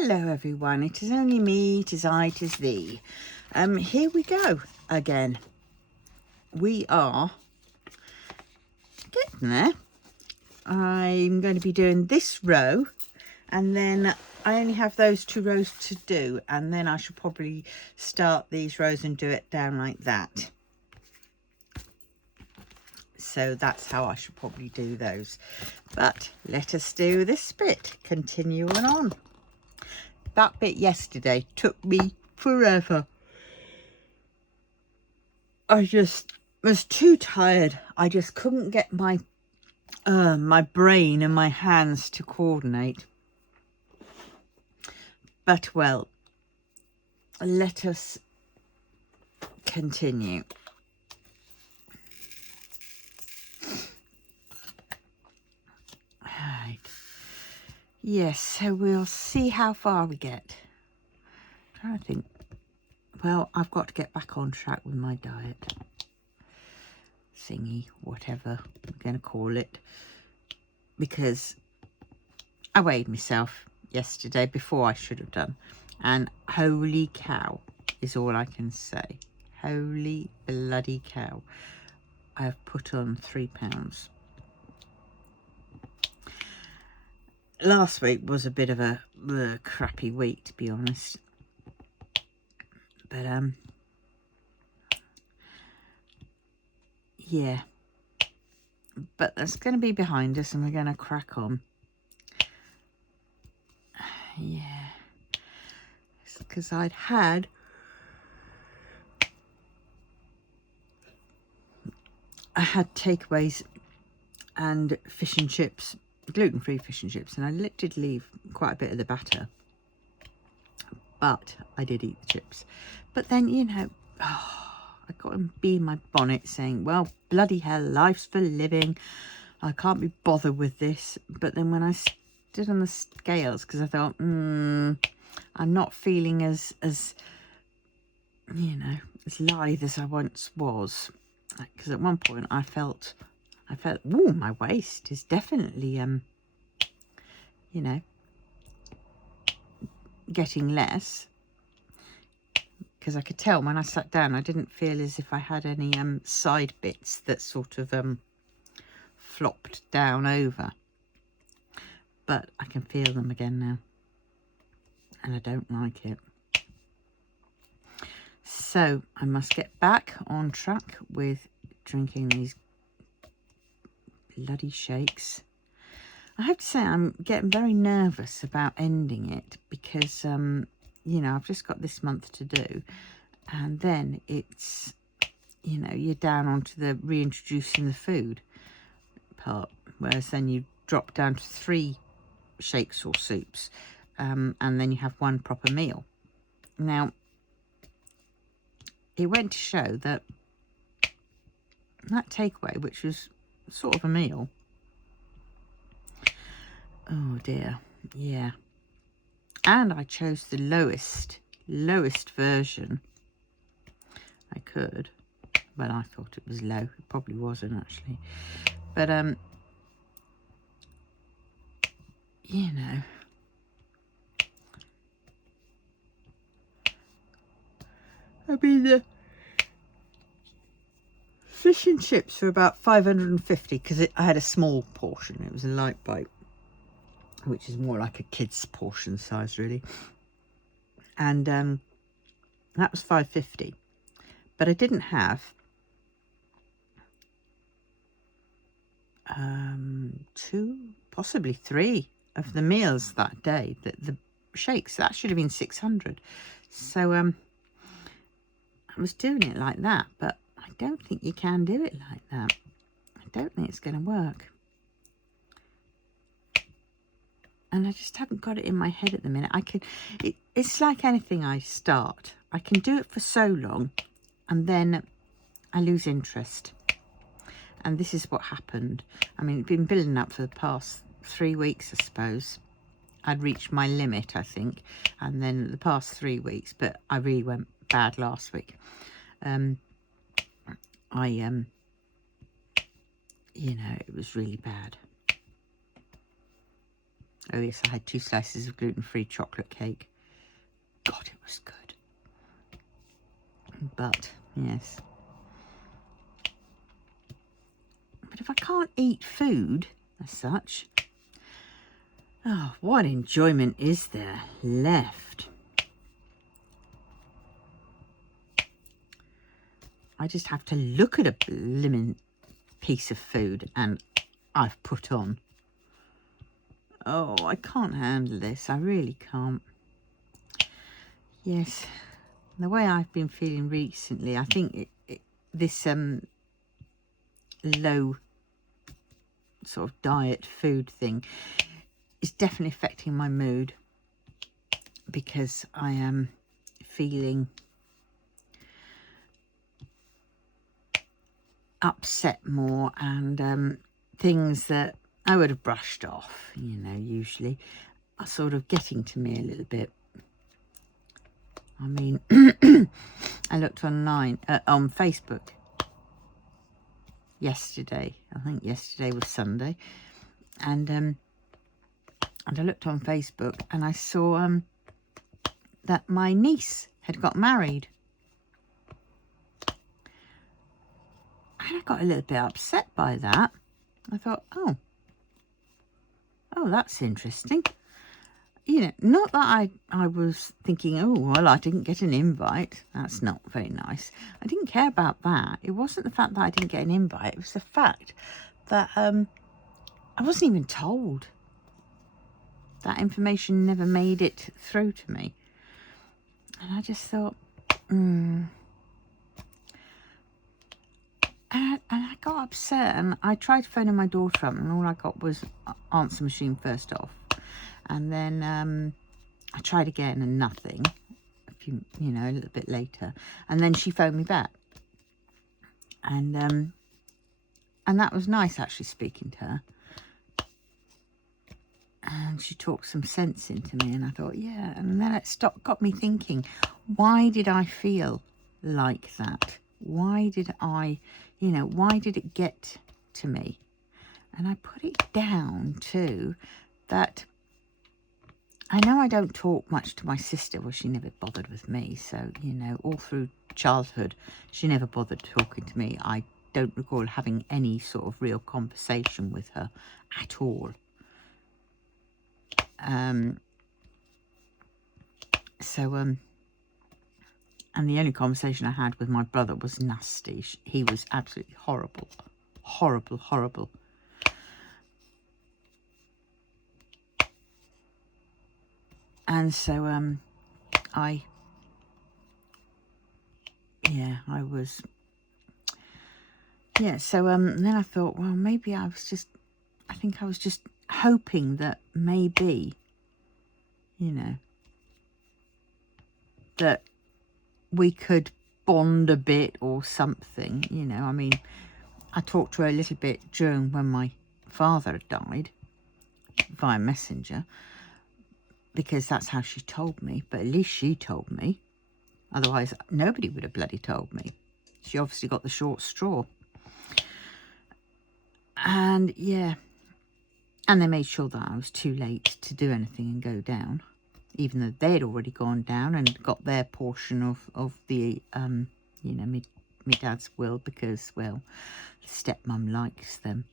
Hello everyone, it is only me, it is I, it is thee. Here we go again. We are getting there. I'm going to be doing this row and then I only have those 2 rows to do, and then I should probably start these rows and do it down like that. So that's how I should probably do those. But let us do this bit, continuing on. That bit yesterday took me forever. I just was too tired. I just couldn't get my my brain and my hands to coordinate. But well, let us continue. Right. Yes, so we'll see how far we get. I'm trying to think. Well, I've got to get back on track with my diet. Thingy, whatever I'm going to call it. Because I weighed myself yesterday before I should have done. And holy cow is all I can say. Holy bloody cow. I have put on 3 pounds. Last week was a bit of a crappy week, to be honest. But yeah. But that's going to be behind us and we're going to crack on. Yeah. Because I had takeaways and fish and chips, gluten-free fish and chips, and I did leave quite a bit of the batter, but I did eat the chips. But then, you know, I got to be in my bonnet saying, well, bloody hell, life's for living, I can't be bothered with this. But then when I stood on the scales, because I thought, I'm not feeling as you know, as lithe as I once was. Because at one point I felt, ooh, my waist is definitely, you know, getting less. Because I could tell when I sat down, I didn't feel as if I had any side bits that sort of flopped down over. But I can feel them again now. And I don't like it. So I must get back on track with drinking these bloody shakes. I have to say I'm getting very nervous about ending it because, you know, I've just got this month to do. And then it's, you know, you're down onto the reintroducing the food part. Whereas then you drop down to 3 shakes or soups. And then you have 1 proper meal. Now, it went to show that takeaway, which was sort of a meal, oh dear, yeah. And I chose the lowest version I could. Well, I thought it was low. It probably wasn't actually. But, you know. I mean, the fish and chips were about 550 because I had a small portion. It was a light bite, which is more like a kid's portion size, really. And that was 550. But I didn't have 2, possibly 3 of the meals that day. The shakes, that should have been 600. So I was doing it like that, but I don't think you can do it like that. I don't think it's going to work. And I just haven't got it in my head at the minute. It's like anything I start. I can do it for so long and then I lose interest. And this is what happened. I mean, it's been building up for the past 3 weeks, I suppose. I'd reached my limit, I think. And then the past 3 weeks, but I really went bad last week. You know, it was really bad. Oh yes, I had 2 slices of gluten-free chocolate cake. God, it was good. But, yes. But if I can't eat food as such, oh, what enjoyment is there left? I just have to look at a blimmin' piece of food and I've put on. Oh, I can't handle this. I really can't. Yes, the way I've been feeling recently, I think this low sort of diet food thing is definitely affecting my mood, because I am feeling upset more, and things that I would have brushed off, you know, usually are sort of getting to me a little bit. I mean, I looked online on Facebook yesterday. I think yesterday was Sunday, and I looked on Facebook and I saw that my niece had got married. And I got a little bit upset by that. I thought, oh, that's interesting. You know, not that I was thinking, oh, well, I didn't get an invite. That's not very nice. I didn't care about that. It wasn't the fact that I didn't get an invite. It was the fact that I wasn't even told. That information never made it through to me. And I just thought, And I got upset, and I tried phoning my daughter up, and all I got was answer machine first off. And then I tried again and nothing, a little bit later. And then she phoned me back. And that was nice, actually, speaking to her. And she talked some sense into me, and I thought, yeah. And then it got me thinking, why did I feel like that? Why did why did it get to me? And I put it down to that. I know I don't talk much to my sister. Well, she never bothered with me. So, all through childhood, she never bothered talking to me. I don't recall having any sort of real conversation with her at all. And the only conversation I had with my brother was nasty. He was absolutely horrible. Horrible, horrible. And so I was, so then I thought, well, maybe I think I was just hoping that maybe, that we could bond a bit or something, I mean, I talked to her a little bit during when my father had died via messenger, because that's how she told me. But at least she told me. Otherwise, nobody would have bloody told me. She obviously got the short straw. And yeah, and they made sure that I was too late to do anything and go down, even though they'd already gone down and got their portion of the my dad's will, because, well, the stepmum likes them,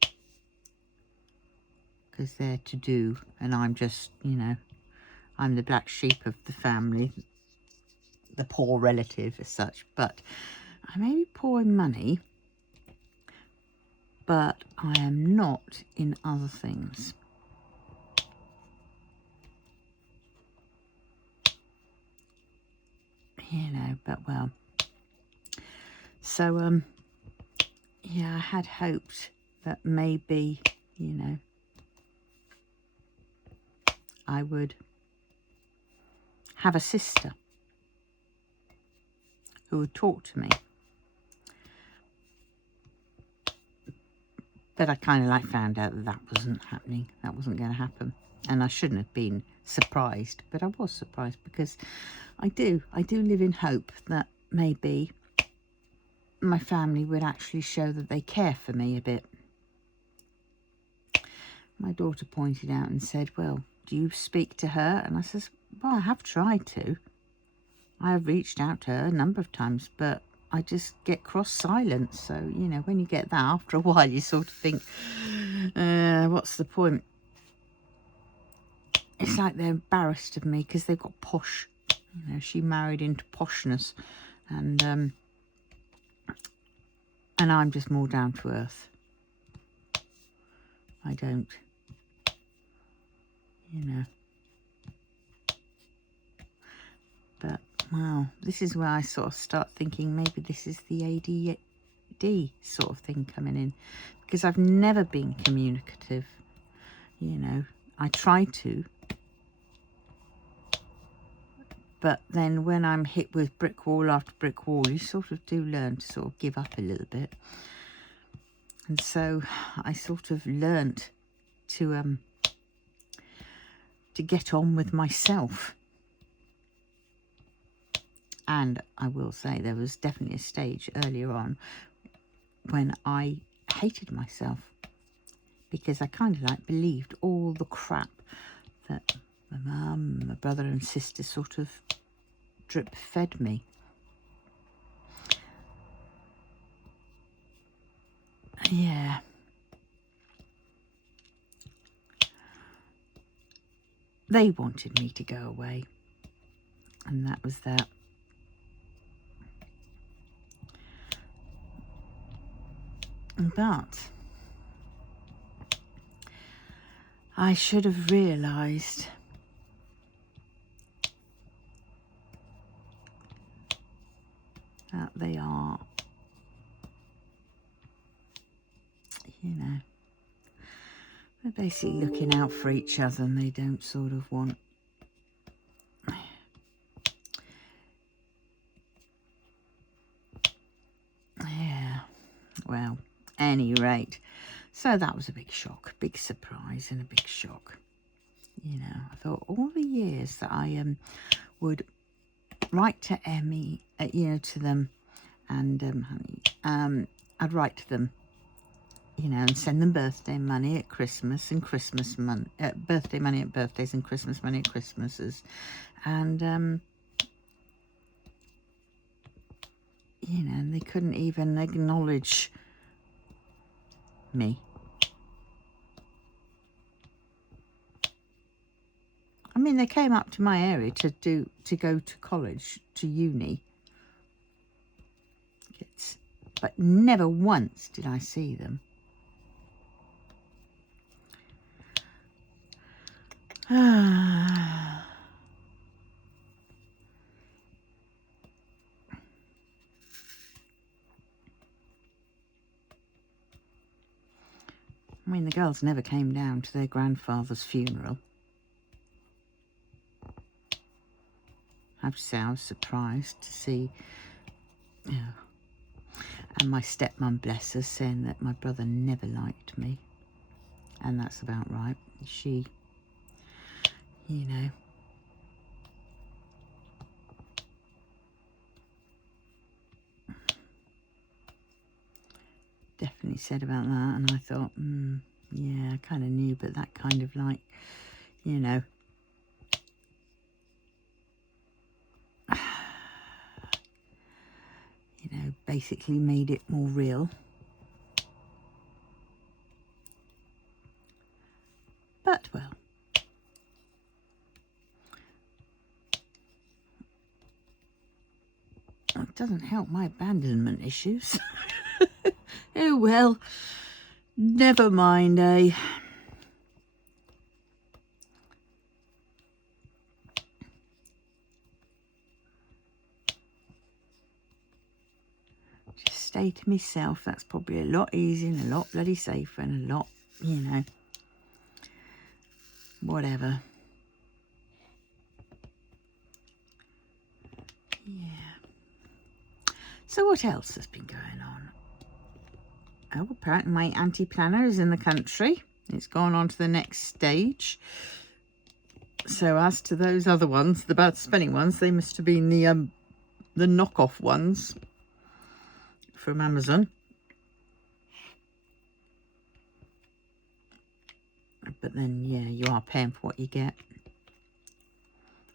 because they're to do, and I'm just, I'm the black sheep of the family, the poor relative as such. But I may be poor in money, but I am not in other things. But well. So, yeah, I had hoped that maybe, I would have a sister who would talk to me. But I kind of found out that wasn't happening. That wasn't going to happen. And I shouldn't have been surprised, but I was surprised, because I do live in hope that maybe my family would actually show that they care for me a bit. My daughter pointed out and said, well, do you speak to her? And I says, well, I have tried to. I have reached out to her a number of times, but I just get cross silence. So, you know, when you get that, after a while, you sort of think, what's the point? It's like they're embarrassed of me because they've got posh. You know, she married into poshness, and I'm just more down to earth. I don't, you know. But, wow, this is where I sort of start thinking maybe this is the ADD sort of thing coming in. Because I've never been communicative, you know. I try to. But then when I'm hit with brick wall after brick wall, you sort of do learn to sort of give up a little bit. And so I sort of learnt to get on with myself. And I will say there was definitely a stage earlier on when I hated myself, because I kind of like believed all the crap that my mum, my brother and sister sort of drip fed me. Yeah. They wanted me to go away, and that was that. But I should have realised that they are, you know, they're basically looking out for each other, and they don't sort of want, yeah, well, any rate. So that was a big shock, big surprise and a big shock. You know, I thought all the years that I would write to Emmy, you know, to them, and honey, I'd write to them, you know, and send them birthday money at Christmas and Christmas money, birthday money at birthdays and Christmas money at Christmases, and you know, and they couldn't even acknowledge me. I mean, they came up to my area to go to college, to uni. But never once did I see them. I mean, the girls never came down to their grandfather's funeral. I have to say I was surprised to see, yeah. And my stepmum, bless her, saying that my brother never liked me. And that's about right. She, you know, definitely said about that. And I thought, yeah, I kind of knew, but that kind of like, you know, basically made it more real. But, well, it doesn't help my abandonment issues. Oh, well, never mind, eh? Just stay to myself. That's probably a lot easier and a lot bloody safer and a lot, you know, whatever. Yeah. So what else has been going on? Oh, apparently my anti-planner is in the country. It's gone on to the next stage. So as to those other ones, the bad spelling ones, they must have been the knockoff ones from Amazon. but then, yeah, you are paying for what you get.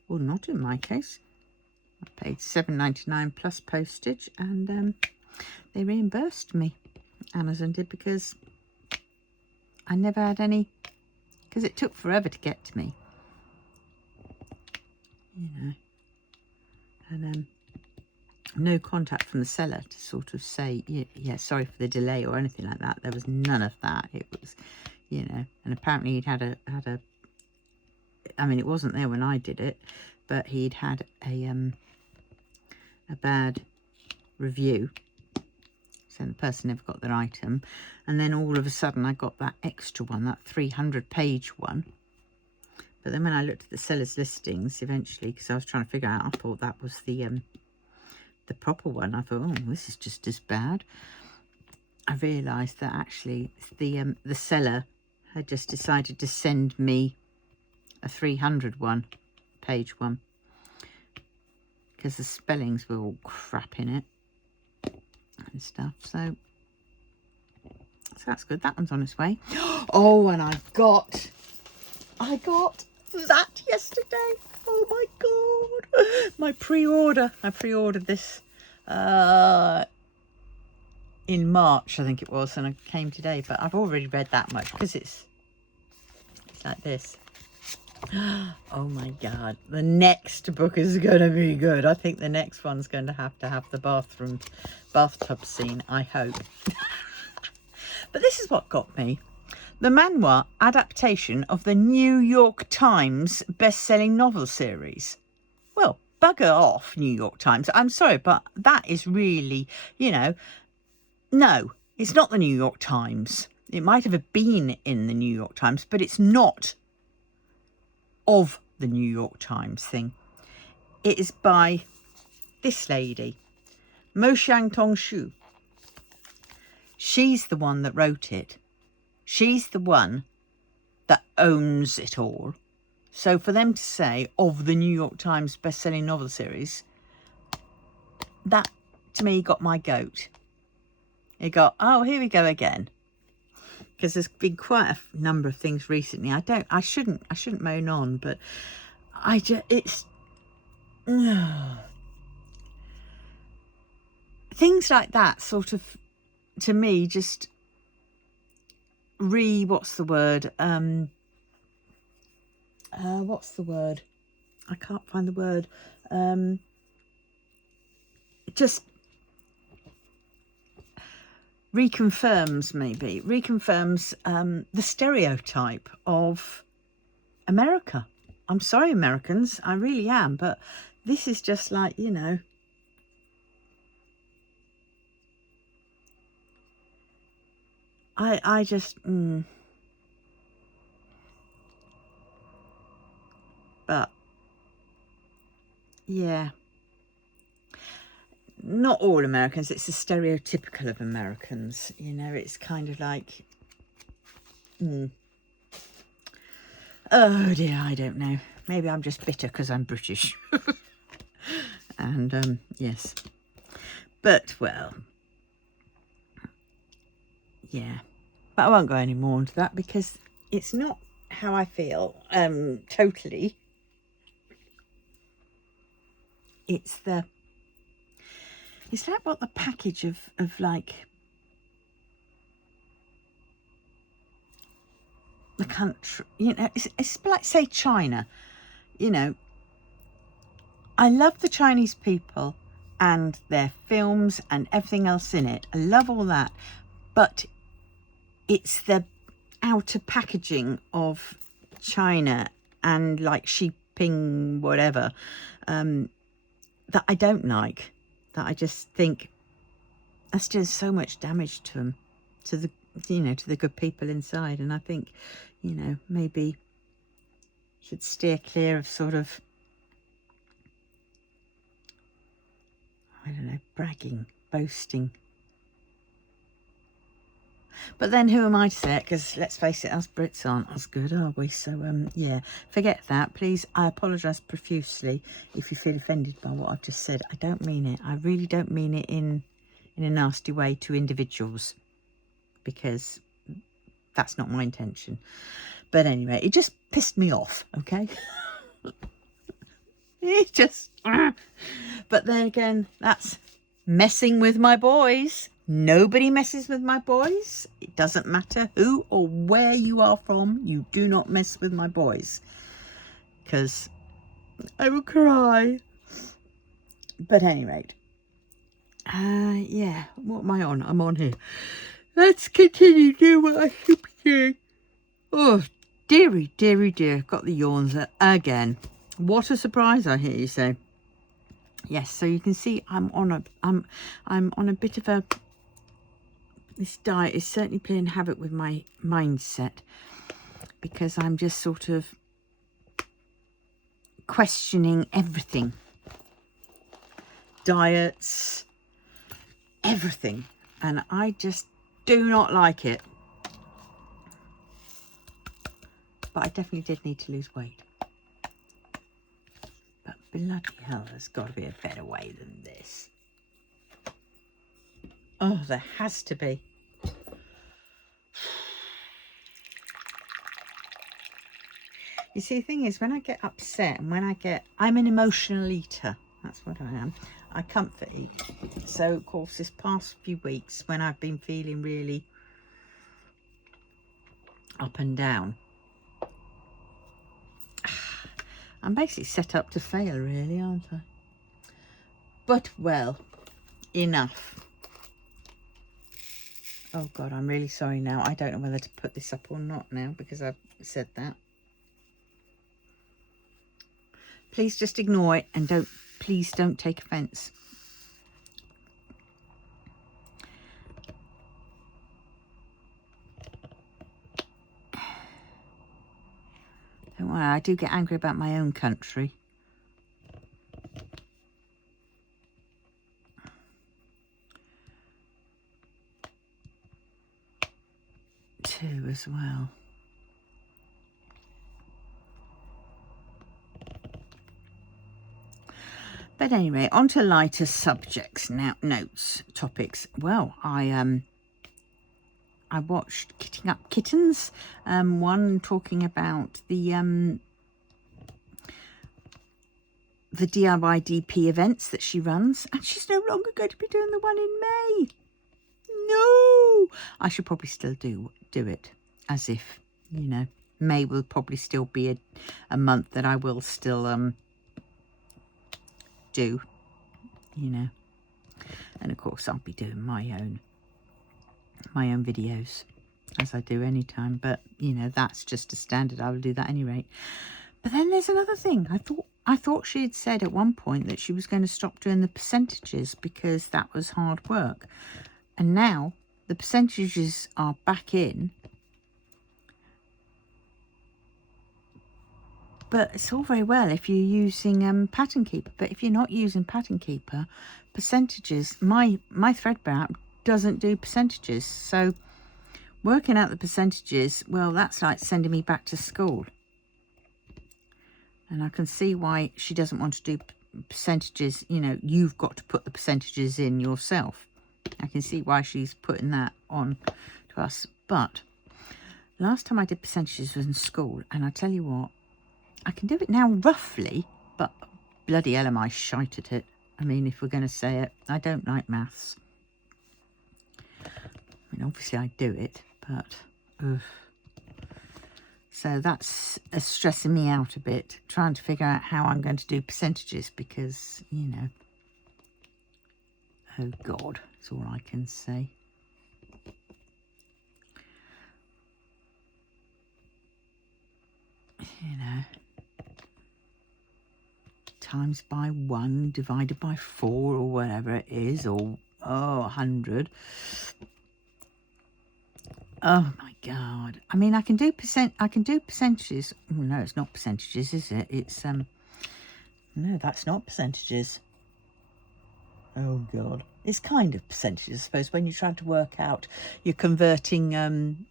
Well, not in my case. I paid $7.99 plus postage, and they reimbursed me. Amazon did, because I never had any, because it took forever to get to me. You know, and no contact from the seller to sort of say, yeah, sorry for the delay or anything like that. There was none of that. It was, you know, and apparently he'd had a, I mean, it wasn't there when I did it, but he'd had a bad review. So the person never got their item. And then all of a sudden I got that extra one, that 300-page one. But then when I looked at the seller's listings eventually, because I was trying to figure out, I thought that was the proper one. I thought, oh, this is just as bad. I realised that actually the seller had just decided to send me a 301-page one, because the spellings were all crap in it and stuff. So that's good. That one's on its way. Oh, and I got that yesterday. Oh my god, my pre-order. I pre-ordered this in March, I think it was, and I came today. But I've already read that much, because it's like this. Oh my god, the next book is going to be good. I think the next one's going to have the bathtub scene, I hope. But this is what got me. The manhwa adaptation of the New York Times best-selling novel series. Well, bugger off, New York Times. I'm sorry, but that is really, you know, no, it's not the New York Times. It might have been in the New York Times, but it's not of the New York Times thing. It is by this lady, Mo Shang-Tong Shu. She's the one that wrote it. She's the one that owns it all. So for them to say of the New York Times best-selling novel series, that to me got my goat. It got, oh, here we go again. Because there's been quite a number of things recently. I shouldn't moan on, but it's things like that sort of, to me, just what's the word? What's the word? I can't find the word. Just reconfirms the stereotype of America. I'm sorry, Americans, I really am, but this is just like, you know, I just but yeah, not all Americans. It's a stereotypical of Americans, you know. It's kind of like oh dear, I don't know, maybe I'm just bitter because I'm British. And yes, but well, yeah, but I won't go any more into that, because it's not how I feel totally. It's like what the package of like the country, you know, it's like, say, China, you know. I love the Chinese people and their films and everything else in it. I love all that, but it's the outer packaging of China and like Xi-Ping whatever that I don't like. That I just think that's doing so much damage to them, to the, you know, to the good people inside. And I think, you know, maybe should steer clear of sort of, I don't know, bragging, boasting. But then who am I to say it? Because let's face it, us Brits aren't as good, are we? So, yeah, forget that. Please, I apologise profusely if you feel offended by what I've just said. I don't mean it. I really don't mean it in a nasty way to individuals, because that's not my intention. But anyway, it just pissed me off, okay? It just... But then again, that's messing with my boys. Nobody messes with my boys. It doesn't matter who or where you are from. You do not mess with my boys. Because I will cry. But anyway. Yeah, what am I on? I'm on here. Let's continue doing what I should be doing. Oh, dearie, dearie, dear. Got the yawns again. What a surprise, I hear you say. Yes, so you can see I'm on a bit of a... This diet is certainly playing havoc with my mindset, because I'm just sort of questioning everything. Diets, everything. And I just do not like it. But I definitely did need to lose weight. But bloody hell, there's got to be a better way than this. Oh, there has to be. You see, the thing is, when I get upset and when I'm an emotional eater. That's what I am. I comfort eat. So, of course, this past few weeks, when I've been feeling really up and down, I'm basically set up to fail, really, aren't I? But, well, enough. Oh, God, I'm really sorry now. I don't know whether to put this up or not now, because I've said that. Please just ignore it and please don't take offence. Don't worry, I do get angry about my own country. Too, as well. But anyway, on to lighter subjects now, topics. Well, I watched Kitting Up Kittens, one talking about the DIY DP events that she runs, and she's no longer going to be doing the one in May. No, I should probably still do it, as if, you know, May will probably still be a month that I will still do, you know. And of course I'll be doing my own videos, as I do anytime, but you know, that's just a standard. I will do that at any rate. But then there's another thing. I thought she had said at one point that she was going to stop doing the percentages because that was hard work, and now the percentages are back in. But it's all very well if you're using Pattern Keeper. But if you're not using Pattern Keeper, percentages, my Threadbare app doesn't do percentages. So working out the percentages, well, that's like sending me back to school. And I can see why she doesn't want to do percentages. You know, you've got to put the percentages in yourself. I can see why she's putting that on to us. But last time I did percentages was in school. And I tell you what, I can do it now roughly, but bloody hell am I shite at it. I mean, if we're going to say it, I don't like maths. I mean, obviously I do it, but... So that's stressing me out a bit, trying to figure out how I'm going to do percentages because, you know... Oh, God, that's all I can say. You know... times by 1 divided by 4 or whatever it is, or 100. Oh my God. I mean, I can do percentages. Oh, no, it's not percentages, is it? It's no, that's not percentages. Oh God. It's kind of percentages, I suppose, when you're trying to work out, you're converting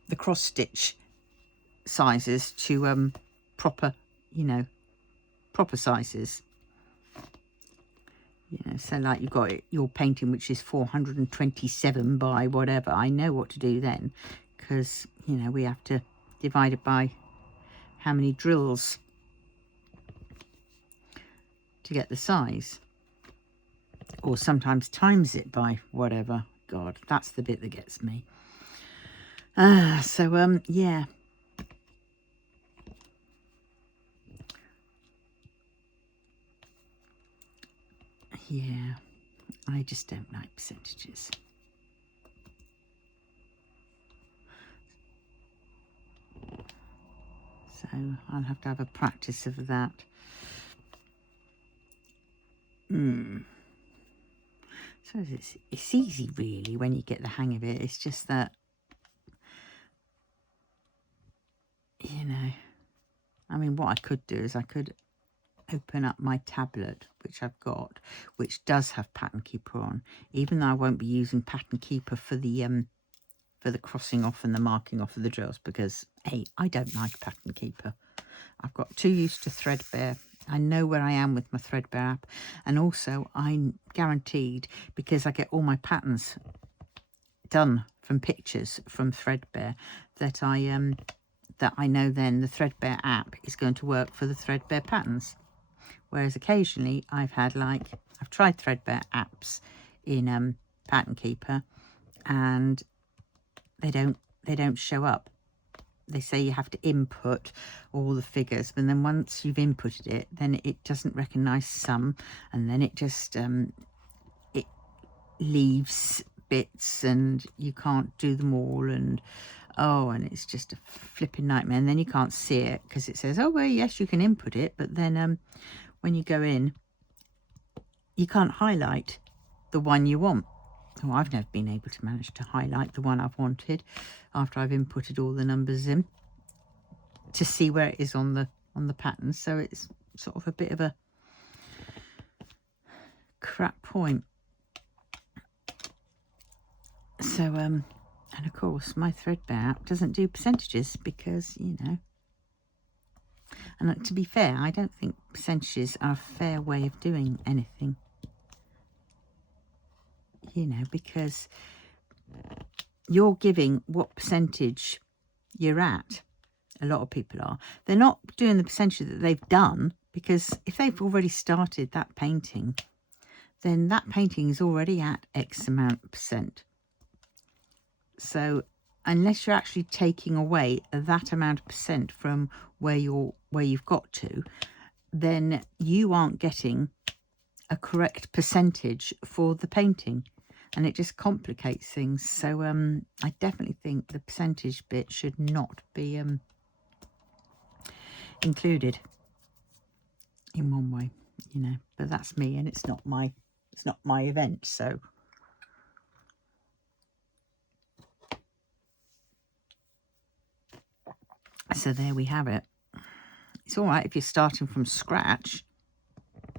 the cross stitch sizes to proper, you know, proper sizes. You know, so like you've got your painting, which is 427 by whatever. I know what to do then, because, you know, we have to divide it by how many drills to get the size, or sometimes times it by whatever. God, that's the bit that gets me. Yeah, yeah, I just don't like percentages. So I'll have to have a practice of that. So it's easy really when you get the hang of it. It's just that, you know, I mean, what I could do is I could open up my tablet, which I've got, which does have Pattern Keeper on, even though I won't be using Pattern Keeper for the crossing off and the marking off of the drills, because I don't like Pattern Keeper. I've got too used to Threadbare. I know where I am with my Threadbare app, and also I'm guaranteed, because I get all my patterns done from pictures from Threadbare, that I know then the Threadbare app is going to work for the Threadbare patterns. Whereas occasionally I've tried Threadbare apps in Pattern Keeper, and they don't show up. They say you have to input all the figures, but then once you've inputted it, then it doesn't recognize some, and then it just it leaves bits and you can't do them all, and and it's just a flipping nightmare. And then you can't see it because it says, oh well, yes, you can input it, but then when you go in, you can't highlight the one you want. Oh, I've never been able to manage to highlight the one I've wanted after I've inputted all the numbers in to see where it is on the pattern. So it's sort of a bit of a crap point. So and of course my Threadbare app doesn't do percentages because, you know, and to be fair, I don't think percentages are a fair way of doing anything. You know, because you're giving what percentage you're at. A lot of people are. They're not doing the percentage that they've done, because if they've already started that painting, then that painting is already at X amount of percent. So unless you're actually taking away that amount of percent from where you've got to, then you aren't getting a correct percentage for the painting, and it just complicates things. So I definitely think the percentage bit should not be included in one way, you know. But that's me, and it's not my event. So there we have it. It's all right if you're starting from scratch,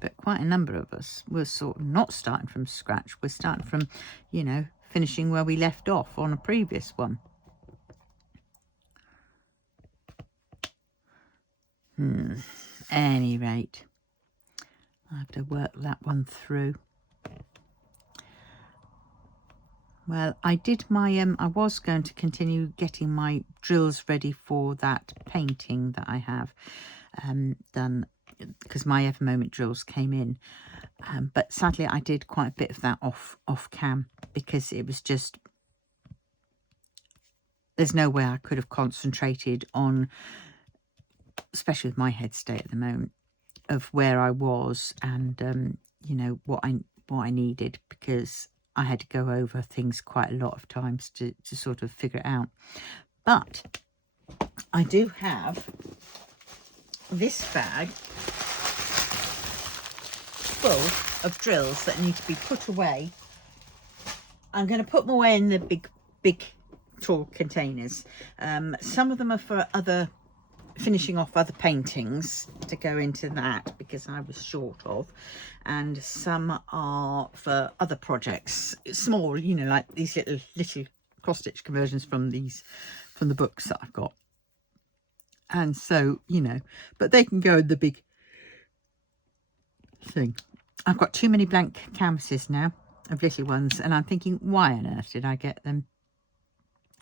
but quite a number of us, we're sort of not starting from scratch. We're starting from, you know, finishing where we left off on a previous one. Any rate, I have to work that one through. Well, I did my I was going to continue getting my drills ready for that painting that I have done, because my Ever Moment drills came in, but sadly I did quite a bit of that off cam, because it was just, there's no way I could have concentrated on, especially with my head state at the moment, of where I was and you know, what I needed, because I had to go over things quite a lot of times to sort of figure it out. But I do have this bag full of drills that need to be put away. I'm going to put them away in the big tall containers. Some of them are for finishing off other paintings to go into that, because I was short of, and some are for other projects, small, you know, like these little cross-stitch conversions from the books that I've got. And so, you know, but they can go in the big thing. I've got too many blank canvases now of little ones, and I'm thinking, why on earth did I get them?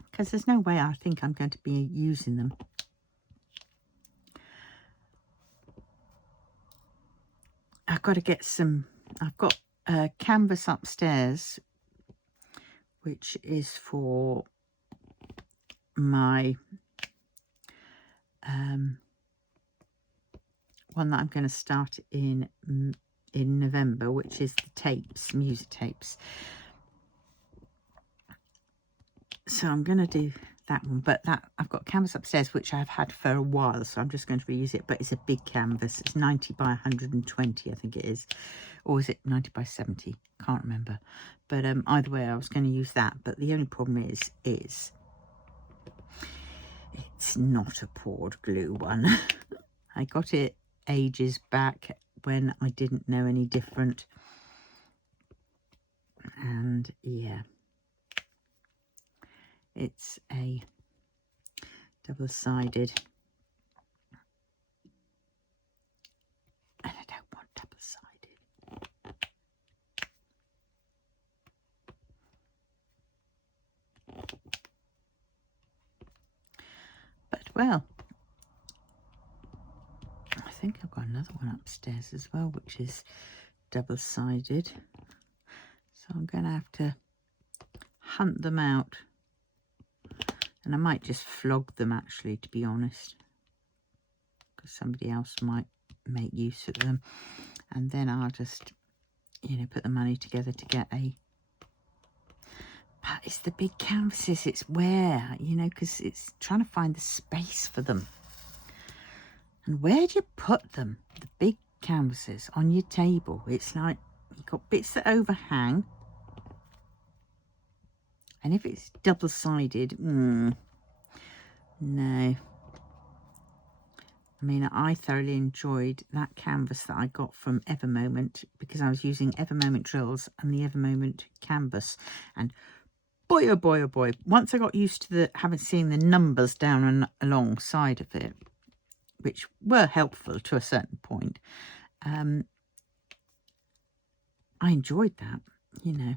Because there's no way I think I'm going to be using them. got to get some, I've got canvas upstairs, which is for my one that I'm going to start in November, which is the tapes, music tapes. So I'm going to do that one, but that I've got canvas upstairs which I've had for a while, so I'm just going to reuse it. But it's a big canvas. It's 90 by 120, I think it is, or is it 90 by 70? Can't remember. But either way, I was going to use that. But the only problem is it's not a poured glue one. I got it ages back when I didn't know any different, and yeah, it's a double-sided, and I don't want double-sided. But well, I think I've got another one upstairs as well, which is double-sided. So I'm going to have to hunt them out. And I might just flog them, actually, to be honest, because somebody else might make use of them. And then I'll just, you know, put the money together to get a... But it's the big canvases, it's where, you know, because it's trying to find the space for them. And where do you put them? The big canvases on your table. It's like you've got bits that overhang. And if it's double-sided, no. I mean, I thoroughly enjoyed that canvas that I got from Evermoment, because I was using Evermoment drills and the Evermoment canvas. And boy, oh boy, oh boy, once I got used to having seen the numbers down and alongside of it, which were helpful to a certain point, I enjoyed that, you know.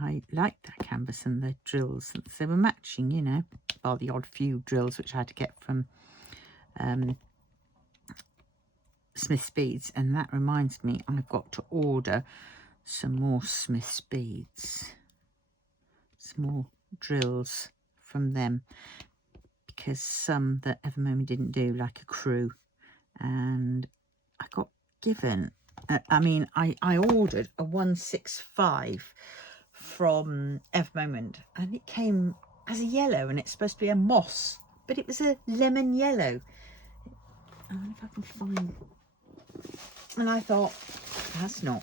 I liked that canvas and the drills. They were matching, you know, bar the odd few drills which I had to get from Smith's Beads. And that reminds me, I've got to order some more Smith's Beads, some more drills from them, because some that Evermoment didn't do, like a crew, and I got given, I mean, I ordered a 165 from Evermoment, and it came as a yellow, and it's supposed to be a moss, but it was a lemon yellow. I wonder if I can find it. And I thought, that's not.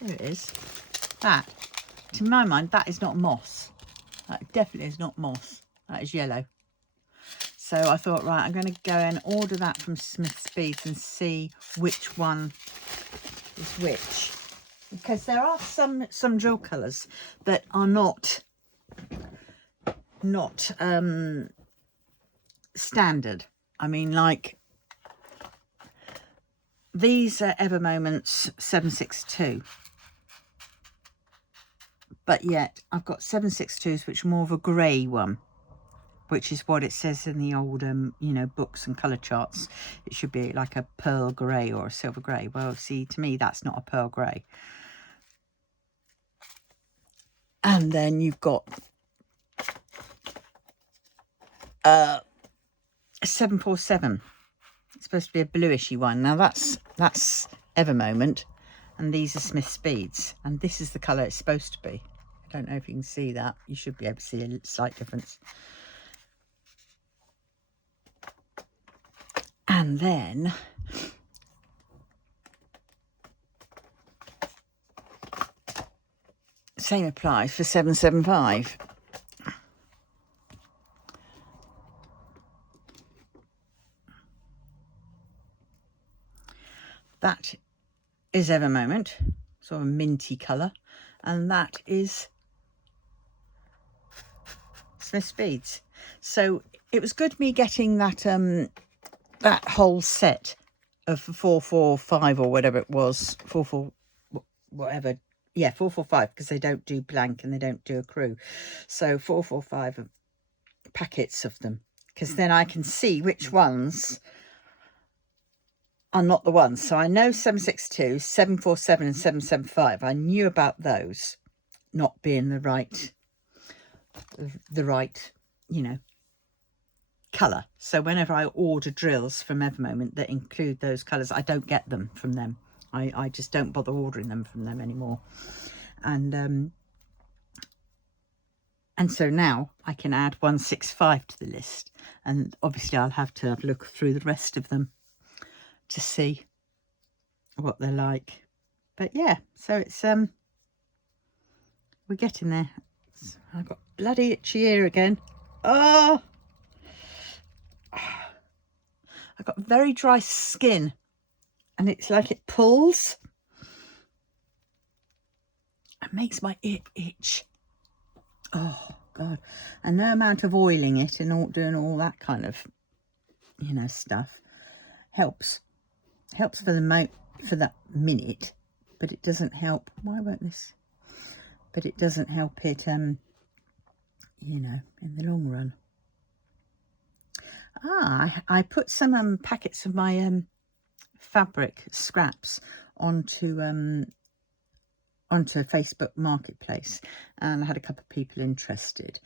There it is. That, to my mind, that is not moss. That definitely is not moss. That is yellow. So I thought, right, I'm going to go and order that from Smith's Beads and see which one is which. Because there are some drill colours that are not standard. I mean, like, these are Evermoment's 762. But yet I've got 762s, which are more of a grey one, which is what it says in the old, you know, books and colour charts. It should be like a pearl grey or a silver grey. Well, see, to me, that's not a pearl grey. And then you've got a 747. It's supposed to be a bluishy one. Now that's Evermoment, and these are Smith's Beads, and this is the colour it's supposed to be. I don't know if you can see that. You should be able to see a slight difference. And then same applies for 775. That is Evermoment, sort of a minty colour, and that is Smith's Beads. So it was good me getting that that whole set of 445 or whatever it was, whatever. Yeah, 445, because they don't do blank and they don't do accrue. So 445 packets of them, because then I can see which ones are not the ones. So I know 762, 747 and 775. I knew about those not being the right, you know, colour. So whenever I order drills from Evermoment that include those colours, I don't get them from them. I just don't bother ordering them from them anymore. And so now I can add 165 to the list, and obviously I'll have to have a look through the rest of them to see what they're like. But yeah, so it's we're getting there. I've got bloody itchy ear again. Oh, I've got very dry skin, and it's like it pulls and makes my ear itch. Oh God. And no amount of oiling it and all, doing all that kind of, you know, stuff helps for that minute, but it doesn't help. Why won't this? But it doesn't help it, you know, in the long run. I put some packets of my fabric scraps onto Facebook Marketplace, and I had a couple of people interested,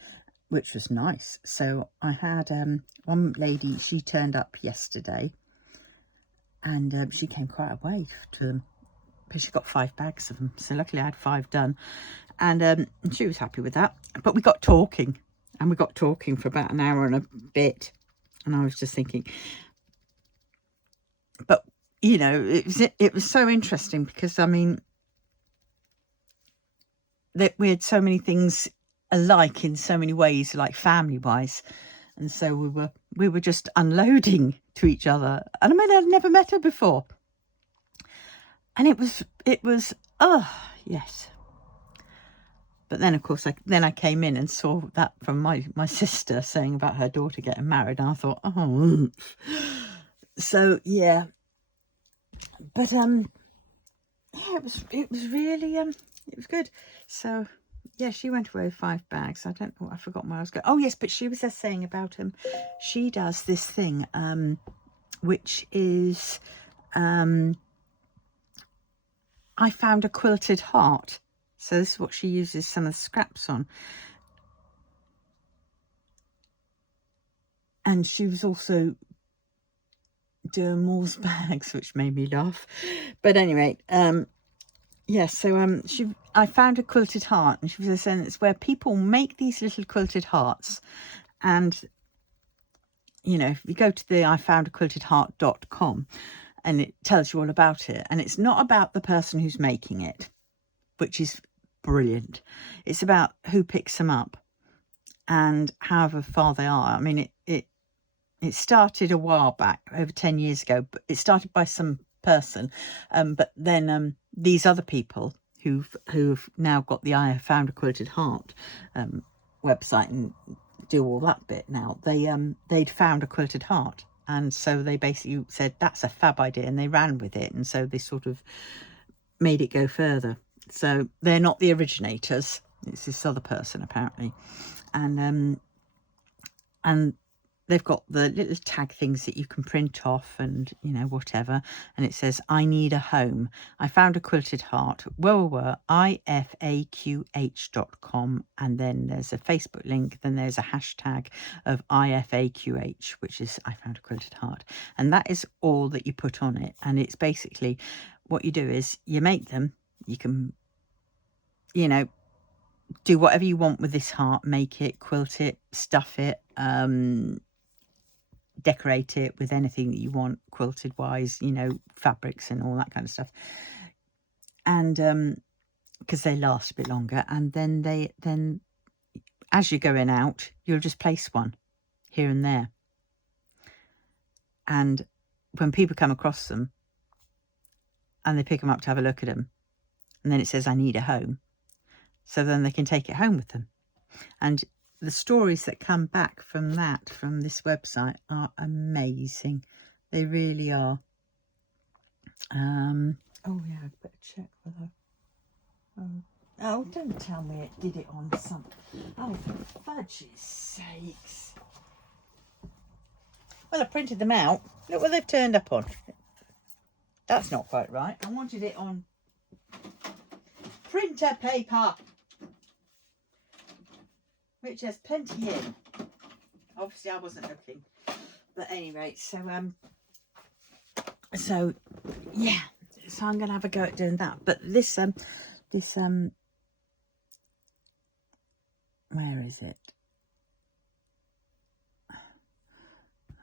which was nice. So I had one lady, she turned up yesterday, and she came quite a way to them, because she got 5 bags of them. So luckily I had 5 done, and she was happy with that. But we got talking, and we got talking for about an hour and a bit, and I was just thinking, but you know, it was so interesting, because I mean, that we had so many things alike in so many ways, like family wise, and so we were just unloading to each other. And I mean, I'd never met her before, and it was oh yes. But then of course I came in and saw that from my sister saying about her daughter getting married, and I thought, oh. So yeah, but yeah, it was really it was good. So yeah, she went away with 5 bags. I don't know, I forgot where I was going. Oh yes, but she was just saying about she does this thing which is I found a quilted heart. So this is what she uses some of the scraps on. And she was also doing Moore's bags, which made me laugh. But anyway, yeah, so I found a quilted heart, and she was saying it's where people make these little quilted hearts, and you know, if you go to the ifoundaquiltedheart.com, and it tells you all about it, and it's not about the person who's making it, which is brilliant. It's about who picks them up and however far they are. I mean, it started a while back, over 10 years ago, but it started by some person, but then these other people who've now got the I Found a Quilted Heart website and do all that bit now, they'd found a quilted heart, and so they basically said that's a fab idea, and they ran with it, and so they sort of made it go further. So they're not the originators, it's this other person apparently, and they've got the little tag things that you can print off and, you know, whatever. And it says, I need a home. I found a quilted heart. ifaqh.com. And then there's a Facebook link. Then there's a hashtag of ifaqh, which is I found a quilted heart. And that is all that you put on it. And it's basically what you do is you make them. You can, you know, do whatever you want with this heart. Make it, quilt it, stuff it, decorate it with anything that you want quilted wise, you know, fabrics and all that kind of stuff, and because they last a bit longer. And then as you're going out, you'll just place one here and there, and when people come across them and they pick them up to have a look at them, and then it says I need a home, so then they can take it home with them. And the stories that come back from this website are amazing. They really are. Oh yeah, I'd better check whether Oh, don't tell me it did it on some. Oh, for fudge's sakes. Well, I printed them out. Look what they've turned up on. That's not quite right. I wanted it on printer paper, which has plenty in. Obviously, I wasn't looking. But anyway, so yeah. So I'm gonna have a go at doing that. But this where is it?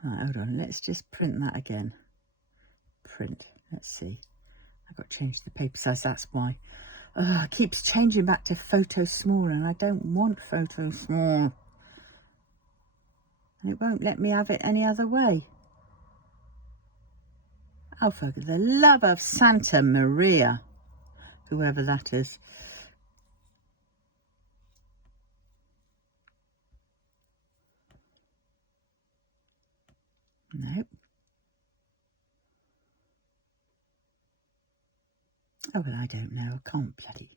Right, hold on. Let's just print that again. Print. Let's see. I've got to change the paper size. That's why. It keeps changing back to photo small, and I don't want photo small. And it won't let me have it any other way. Oh, for the love of Santa Maria, whoever that is. Nope. Oh, well, I don't know. I can't bloody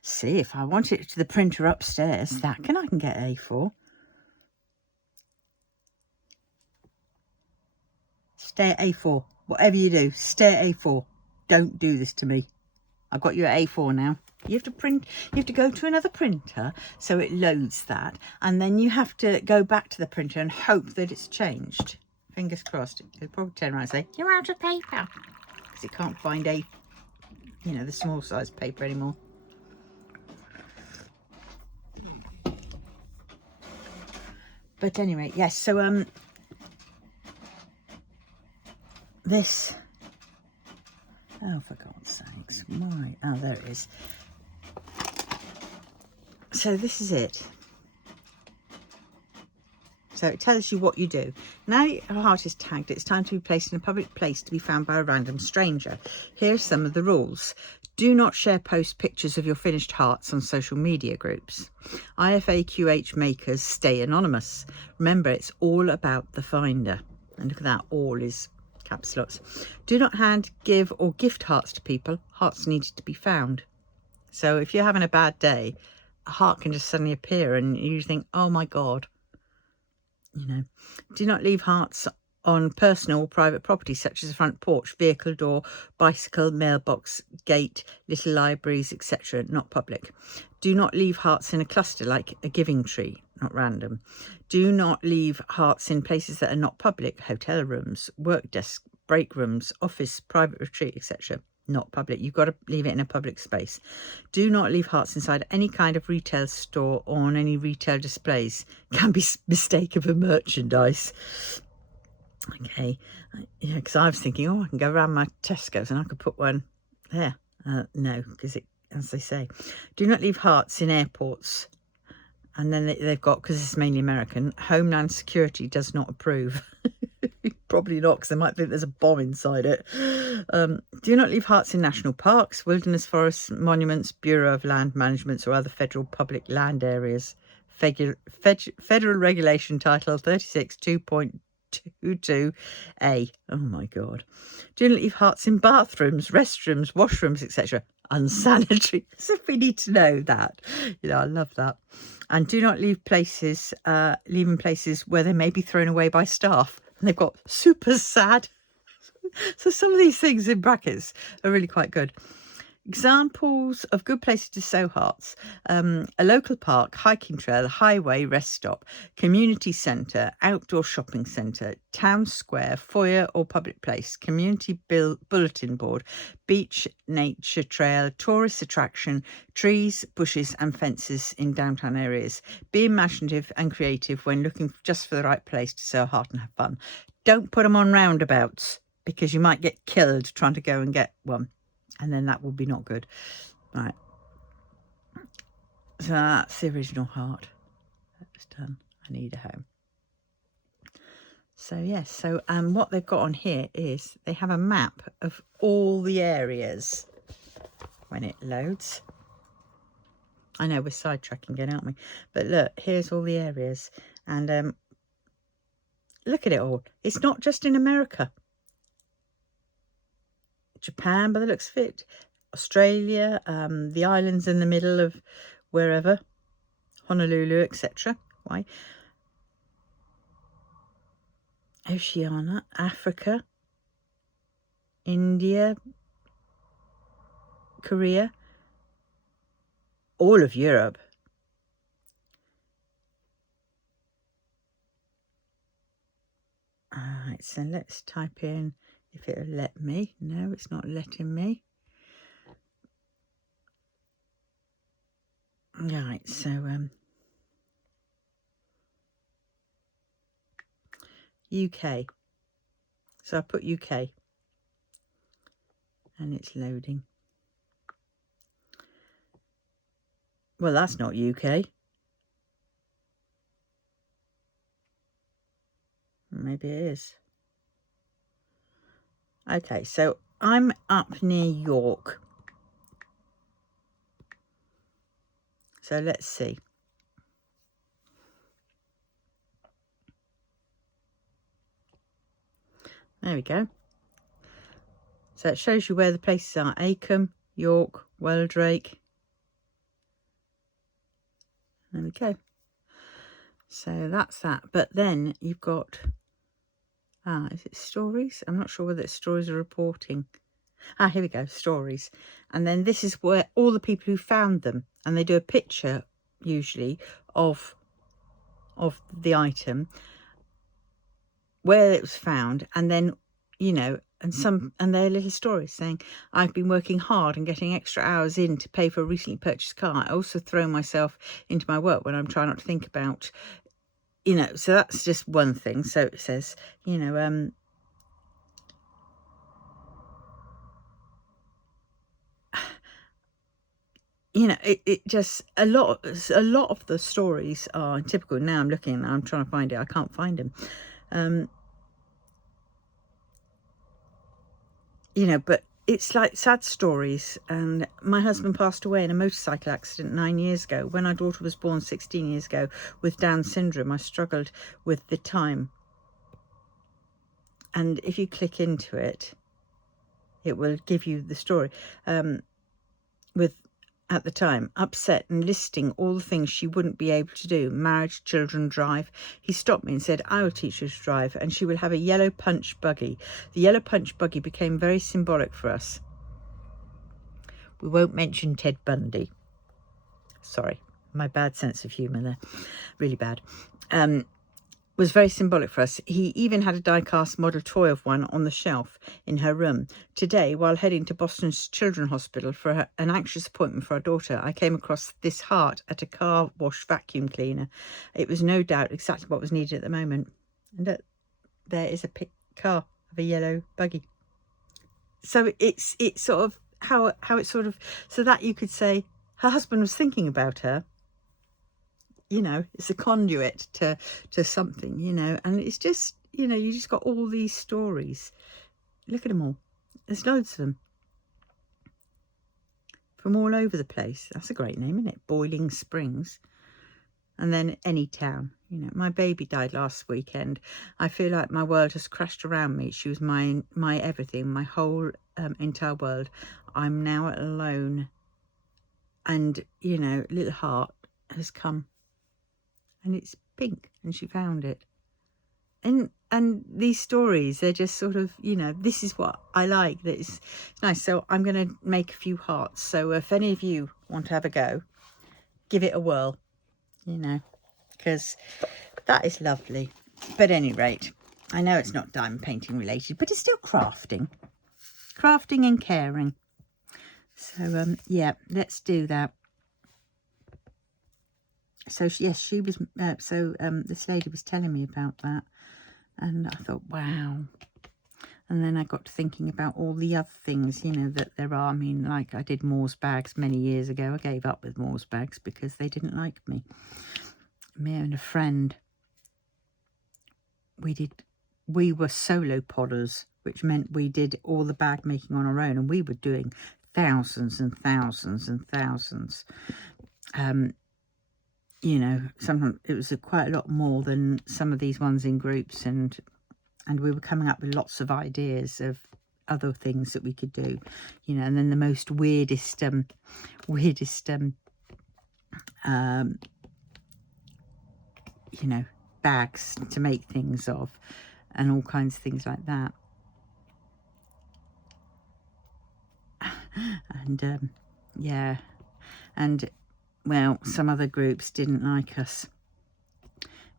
see. If I want it to the printer upstairs, that I can get A4. Stay at A4. Whatever you do, stay at A4. Don't do this to me. I've got you at A4 now. You have to print, you have to go to another printer so it loads that, and then you have to go back to the printer and hope that it's changed. Fingers crossed. It'll probably turn around and say, you're out of paper. Because it can't find the small size paper anymore. But anyway, yes, so this, oh, for God's sakes, why? Oh, there it is. So this is it. So it tells you what you do. Now your heart is tagged, it's time to be placed in a public place to be found by a random stranger. Here's some of the rules. Do not share post pictures of your finished hearts on social media groups. IFAQH makers stay anonymous. Remember, it's all about the finder. And look at that, all is caps locks. Do not hand, give or gift hearts to people. Hearts needed to be found. So if you're having a bad day, a heart can just suddenly appear and you think, oh my God. Do not leave hearts on personal or private property such as a front porch, vehicle door, bicycle, mailbox, gate, little libraries, etc. Not public. Do not leave hearts in a cluster like a giving tree, not random. Do not leave hearts in places that are not public, hotel rooms, work desks, break rooms, office, private retreat, etc. Not public. You've got to leave it in a public space. Do not leave hearts inside any kind of retail store or on any retail displays. Can be mistake of a merchandise. Okay, yeah, because I was thinking, oh, I can go around my Tesco's and I could put one there. No, because it, as they say, do not leave hearts in airports. And then they've got, because it's mainly American, Homeland Security does not approve. Probably not, because they might think there's a bomb inside it. Do not leave hearts in national parks, wilderness forests, monuments, Bureau of Land Managements or other federal public land areas. Federal Regulation Title 36 2.22a. Oh my God. Do not leave hearts in bathrooms, restrooms, washrooms, etc. Unsanitary. As if we need to know that. I love that. And do not leave places, leave in places where they may be thrown away by staff. And they've got super sad. So some of these things in brackets are really quite good. Examples of good places to sow hearts: a local park, hiking trail, highway, rest stop, community centre, outdoor shopping centre, town square, foyer or public place, community bulletin board, beach, nature trail, tourist attraction, trees, bushes and fences in downtown areas. Be imaginative and creative when looking just for the right place to sow a heart and have fun. Don't put them on roundabouts because you might get killed trying to go and get one. And then that will be not good. Right. So that's the original heart. That was done. I need a home. So yes, so what they've got on here is they have a map of all the areas when it loads. I know we're sidetracking again, aren't we? But look, here's all the areas. And look at it all. It's not just in America. Japan by the looks of it, Australia, the islands in the middle of wherever, Honolulu, etc. Why? Oceania, Africa, India, Korea, all of Europe. Alright, so let's type in if it'll let me. No, it's not letting me. Right, so UK. So I put UK and it's loading. Well, that's not UK. Maybe it is. Okay, so I'm up near York. So let's see. There we go. So it shows you where the places are. Acomb, York, Weldrake. There we go. So that's that. But then you've got, is it stories? I'm not sure whether it's stories or reporting. Here we go, stories. And then this is where all the people who found them, and they do a picture usually of the item, where it was found, and then, you know, and their little stories saying, I've been working hard and getting extra hours in to pay for a recently purchased car. I also throw myself into my work when I'm trying not to think about, you know, so that's just one thing. So it says, you know, you know, it just, a lot of the stories are typical. Now I'm looking and I'm trying to find it. I can't find them. You know, but it's like sad stories. And my husband passed away in a motorcycle accident 9 years ago. When our daughter was born 16 years ago with Down syndrome, I struggled with the time. And if you click into it, it will give you the story. With, at the time, upset and listing all the things she wouldn't be able to do. Marriage, children, drive. He stopped me and said, I will teach her to drive, and she will have a yellow punch buggy. The yellow punch buggy became very symbolic for us. We won't mention Ted Bundy. Sorry, my bad sense of humour there. Really bad. Was very symbolic for us. He even had a die-cast model toy of one on the shelf in her room. Today, while heading to Boston's Children's Hospital for an anxious appointment for our daughter, I came across this heart at a car wash vacuum cleaner. It was no doubt exactly what was needed at the moment. And look, there is a car of a yellow buggy. So it's sort of how it sort of, so that you could say her husband was thinking about her. You know, it's a conduit to something, you know, and it's just, you know, you just got all these stories. Look at them all. There's loads of them from all over the place. That's a great name, isn't it? Boiling Springs. And then Any Town. You know, my baby died last weekend. I feel like my world has crashed around me. She was my everything, my whole entire world. I'm now alone. And, you know, little heart has come. And it's pink, and she found it. And these stories, they're just sort of, you know, this is what I like. That is nice. So I'm going to make a few hearts. So if any of you want to have a go, give it a whirl, you know, because that is lovely. But at any rate, I know it's not diamond painting related, but it's still crafting and caring. So yeah, let's do that. So yes, she was, this lady was telling me about that, and I thought, wow. And then I got to thinking about all the other things, you know, that there are. I mean, like I did Moore's bags many years ago. I gave up with Moore's bags because they didn't like me. Me and a friend, we were solo podders, which meant we did all the bag making on our own, and we were doing thousands and thousands and thousands. You know, sometimes it was quite a lot more than some of these ones in groups, and we were coming up with lots of ideas of other things that we could do, you know. And then the most weirdest you know, bags to make things of, and all kinds of things like that. And yeah, and well, some other groups didn't like us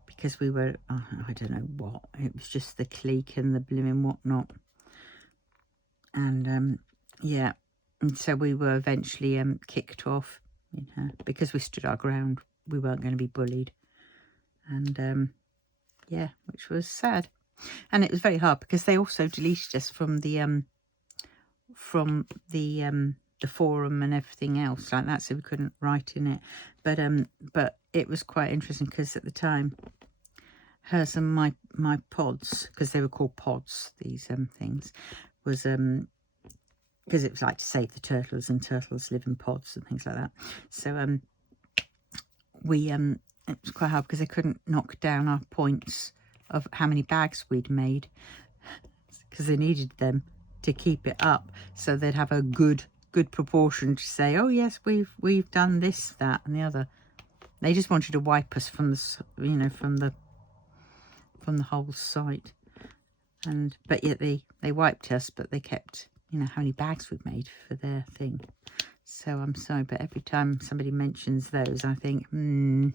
because we were, I don't know what, it was just the clique and the blooming whatnot. And yeah, and so we were eventually kicked off, you know, because we stood our ground. We weren't going to be bullied. And yeah, which was sad. And it was very hard because they also deleted us from the forum and everything else like that, so we couldn't write in it. But it was quite interesting because at the time, hers and my pods, because they were called pods, these things, was because it was like to save the turtles, and turtles live in pods and things like that. So we it was quite hard because they couldn't knock down our points of how many bags we'd made, because they needed them to keep it up, so they'd have a good proportion to say, oh yes, we've done this, that and the other. They just wanted to wipe us from the, you know, from the whole site. But yet they wiped us, but they kept, you know, how many bags we've made for their thing. So I'm sorry, but every time somebody mentions those, I think, you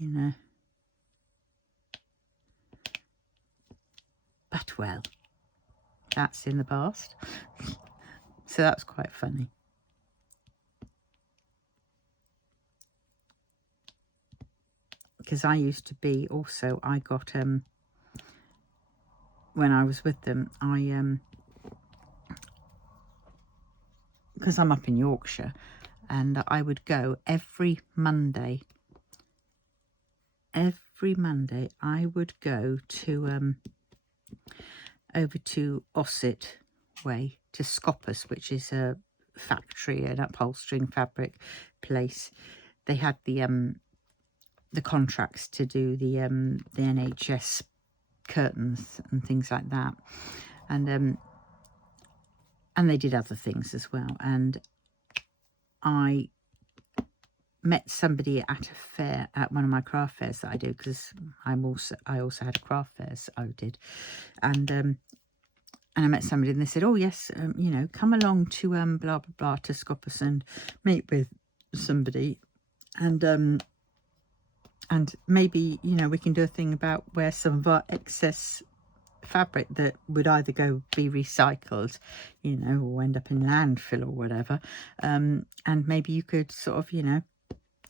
know. But well, that's in the past. So that's quite funny. Because I used to be also, I got, when I was with them, because I'm up in Yorkshire, and I would go every Monday. Every Monday I would go to, over to Ossett Way, to Scoppus, which is a factory, an upholstering fabric place. They had the contracts to do the NHS curtains and things like that, and they did other things as well. And I met somebody at a fair, at one of my craft fairs that I do, because I also had a craft fairs I did, and I met somebody and they said, oh yes, you know, come along to blah blah blah to Scoppus and meet with somebody, and maybe, you know, we can do a thing about where some of our excess fabric that would either go be recycled, you know, or end up in landfill or whatever, and maybe you could sort of, you know,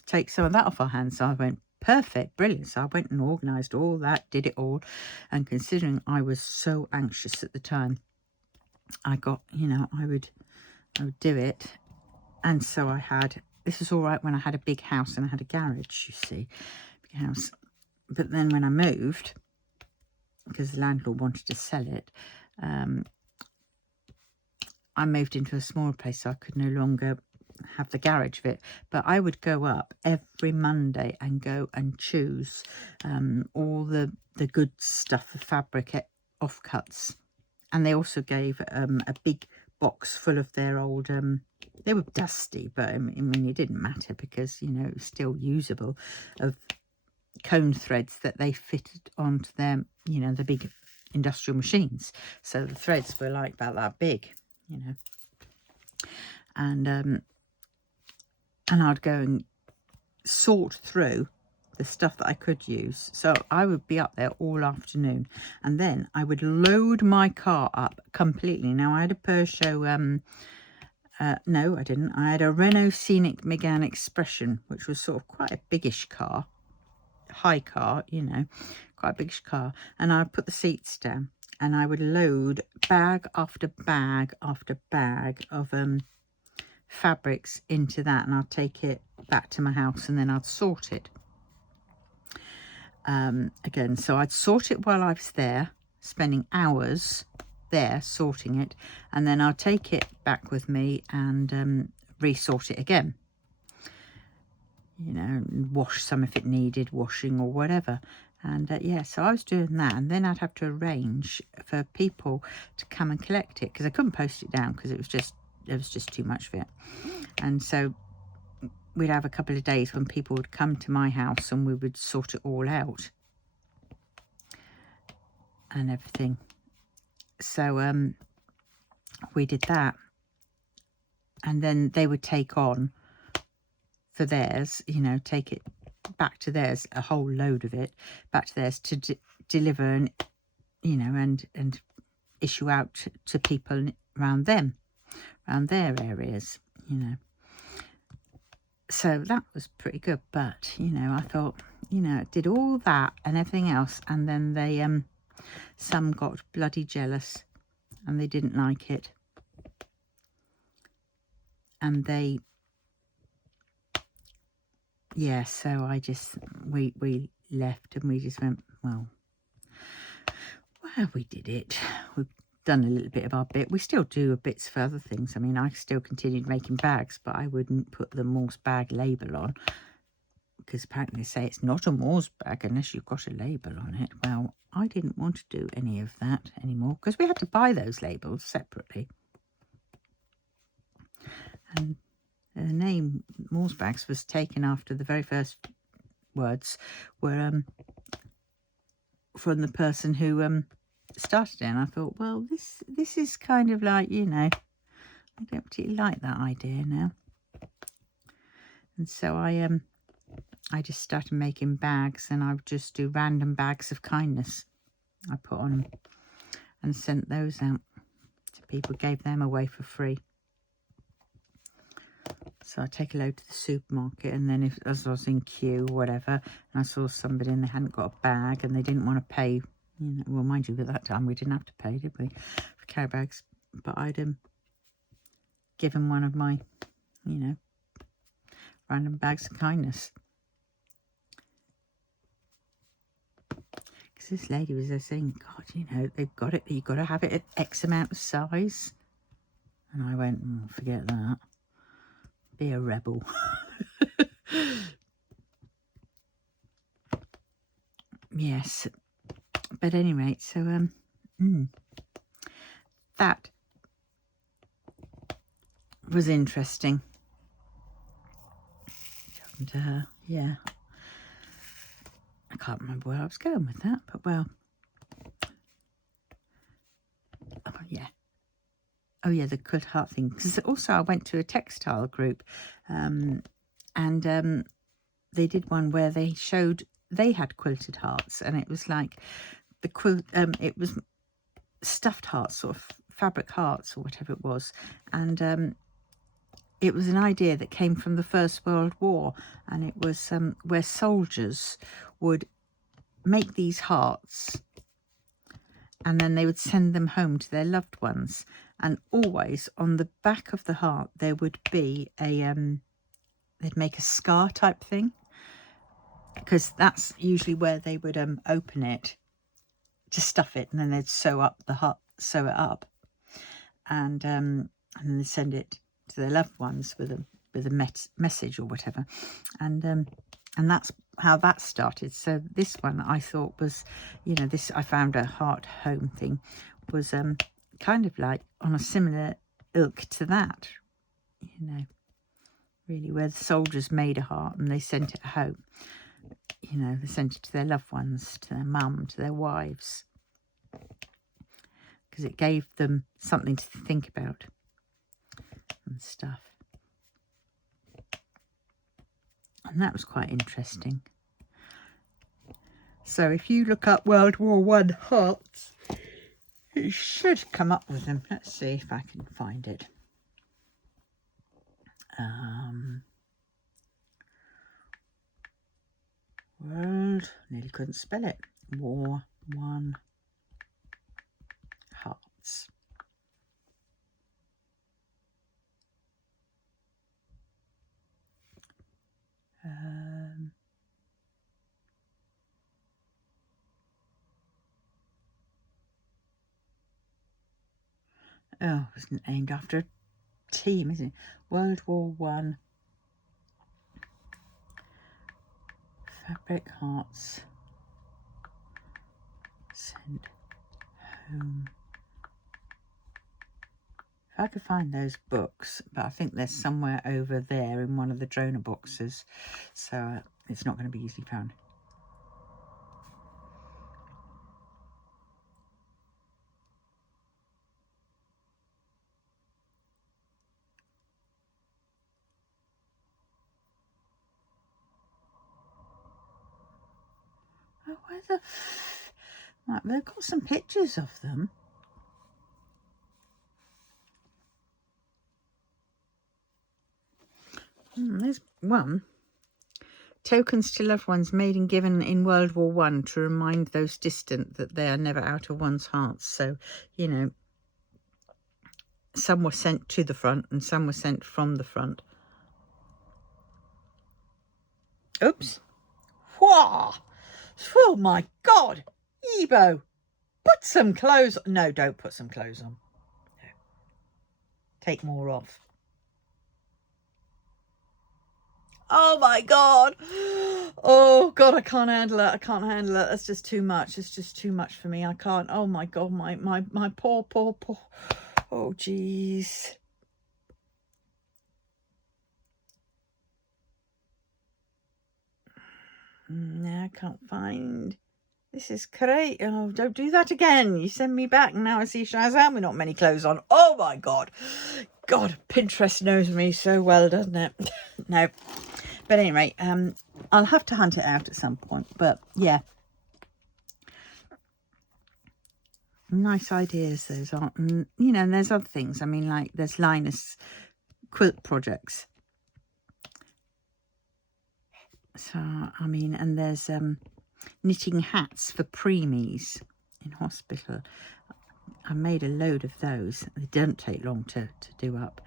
take some of that off our hands. So I went, perfect, brilliant. So I went and organised all that, did it all, and considering I was so anxious at the time, I got, you know, I would do it. And so I had, this was all right when I had a big house and I had a garage, you see, big house. But then when I moved, because the landlord wanted to sell it, I moved into a smaller place, so I could no longer have the garage of it. But I would go up every Monday and go and choose all the good stuff of fabric at offcuts. And they also gave a big box full of their old, they were dusty, but I mean, it didn't matter because, you know, it was still usable, of cone threads that they fitted onto them, you know, the big industrial machines. So the threads were like about that big, you know. And I'd go and sort through the stuff that I could use. So I would be up there all afternoon, and then I would load my car up completely. Now I had a Peugeot, no I didn't, I had a Renault Scenic Megane Expression, which was sort of quite a biggish car, high car, you know, quite a biggish car. And I'd put the seats down and I would load bag after bag after bag of fabrics into that, and I'd take it back to my house and then I'd sort it. Again, so I'd sort it while I was there, spending hours there sorting it, and then I'll take it back with me and resort it again, you know, wash some if it needed washing or whatever. And yeah, so I was doing that, and then I'd have to arrange for people to come and collect it, because I couldn't post it down because it was just too much of it. And so we'd have a couple of days when people would come to my house and we would sort it all out and everything. So we did that, and then they would take on for theirs, you know, take it back to theirs, a whole load of it back to theirs to deliver, and you know, and issue out to people around them, around their areas, you know. So that was pretty good. But you know, I thought, you know, did all that and everything else, and then they some got bloody jealous and they didn't like it, and they, yeah, so I just, we left, and we just went, well, we did it. We've done a little bit of our bit. We still do bits for other things. I mean, I still continued making bags, but I wouldn't put the Morse bag label on, because apparently they say it's not a Morse bag unless you've got a label on it. Well, I didn't want to do any of that anymore, because we had to buy those labels separately. And the name Morse bags was taken after the very first words were from the person who started it. And I thought, well, this is kind of like, you know, I don't particularly like that idea now. And so I just started making bags, and I would just do random bags of kindness I put on them and sent those out to people, gave them away for free. So I take a load to the supermarket, and then if, as I was in queue or whatever, and I saw somebody and they hadn't got a bag and they didn't want to pay, you know, well, mind you, at that time we didn't have to pay, did we, for carry bags? But I'd give them one of my, you know, random bags of kindness. Because this lady was there saying, God, you know, they've got it, you've got to have it at X amount of size. And I went, forget that. Be a rebel. Yes. But anyway, so that was interesting. Talking to her, yeah. I can't remember where I was going with that, but well. Oh yeah. Oh yeah, the quilt heart thing. Because also I went to a textile group, and they did one where they showed, they had quilted hearts, and it was like the quilt, it was stuffed hearts, sort of fabric hearts or whatever it was, and it was an idea that came from the First World War, and it was where soldiers would make these hearts, and then they would send them home to their loved ones, and always on the back of the heart there would be a they'd make a scar type thing, because that's usually where they would open it to stuff it, and then they'd sew up the heart, sew it up, and then they send it to their loved ones with a message or whatever, and that's how that started. So this one I thought was, you know, this, I found a heart home thing was kind of like on a similar ilk to that, you know, really, where the soldiers made a heart and they sent it home, you know, they sent it to their loved ones, to their mum, to their wives, because it gave them something to think about and stuff. And that was quite interesting. So if you look up World War I hearts, it should come up with them. Let's see if I can find it. World, nearly couldn't spell it. War I hearts. Oh, it wasn't aimed after a team, is it? World War I fabric hearts. Sent home. If I could find those books, but I think they're somewhere over there in one of the donor boxes, so it's not going to be easily found. Oh, where the... Right, they've got some pictures of them. There's one. Tokens to loved ones made and given in World War One to remind those distant that they are never out of one's hearts. So, you know, some were sent to the front and some were sent from the front. Oops. Whoa! Oh my God! Ebo! Put some clothes on. No, don't put some clothes on. No. Take more off. Oh my God. Oh God, I can't handle it. I can't handle it. That's just too much. It's just too much for me. I can't. Oh my God, my poor. Oh geez. No, I can't find. This is great. Oh, don't do that again. You send me back and now I see Shazam with not many clothes on. Oh my God. God, Pinterest knows me so well, doesn't it? No. But anyway, I'll have to hunt it out at some point. But yeah. Nice ideas those aren't. And, you know, and there's other things. I mean, like there's Linus quilt projects. So, I mean, and there's knitting hats for preemies in hospital. I made a load of those. They don't take long to do up.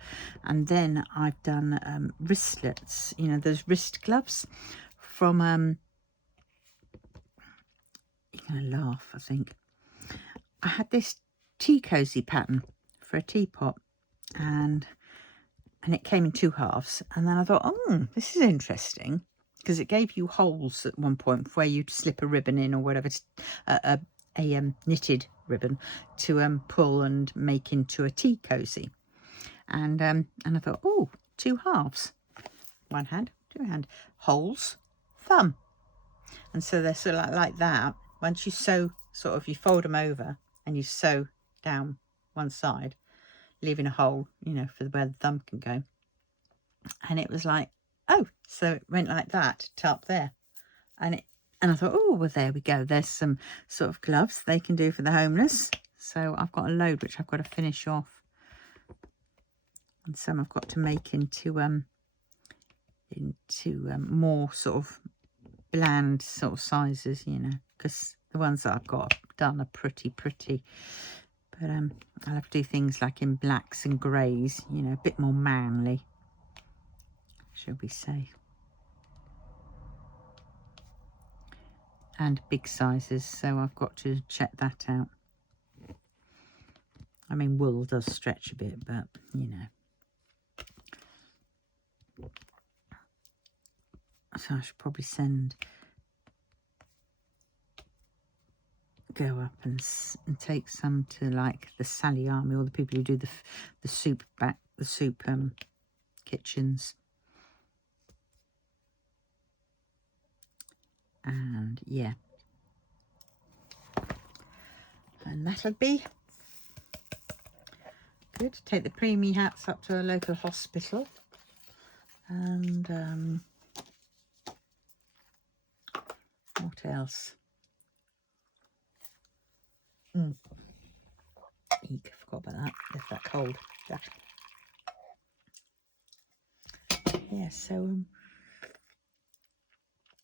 And then I've done wristlets, you know, those wrist gloves from, you're going to laugh, I think. I had this tea cozy pattern for a teapot and it came in 2 halves. And then I thought, oh, this is interesting. Because it gave you holes at one point where you'd slip a ribbon in or whatever, a knitted ribbon to pull and make into a tea cozy. And I thought, oh, 2 halves, 1 hand, 2 hand, holes, thumb. And so they're sort of like that. Once you sew, sort of, you fold them over and you sew down one side, leaving a hole, you know, for where the thumb can go. And it was like, oh, so it went like that to up there. And I thought, oh, well, there we go. There's some sort of gloves they can do for the homeless. So I've got a load which I've got to finish off. And some I've got to make into more sort of bland sort of sizes, you know, because the ones that I've got done are pretty. But I'll have to do things like in blacks and greys, you know, a bit more manly, shall we say. And big sizes, so I've got to check that out. I mean, wool does stretch a bit, but you know. So I should probably go up and take some to like the Sally Army, or the people who do the soup kitchens. And yeah, and that'll be good. Take the preemie hats up to a local hospital. And what else? Eek, forgot about that. Left that cold. Yeah, so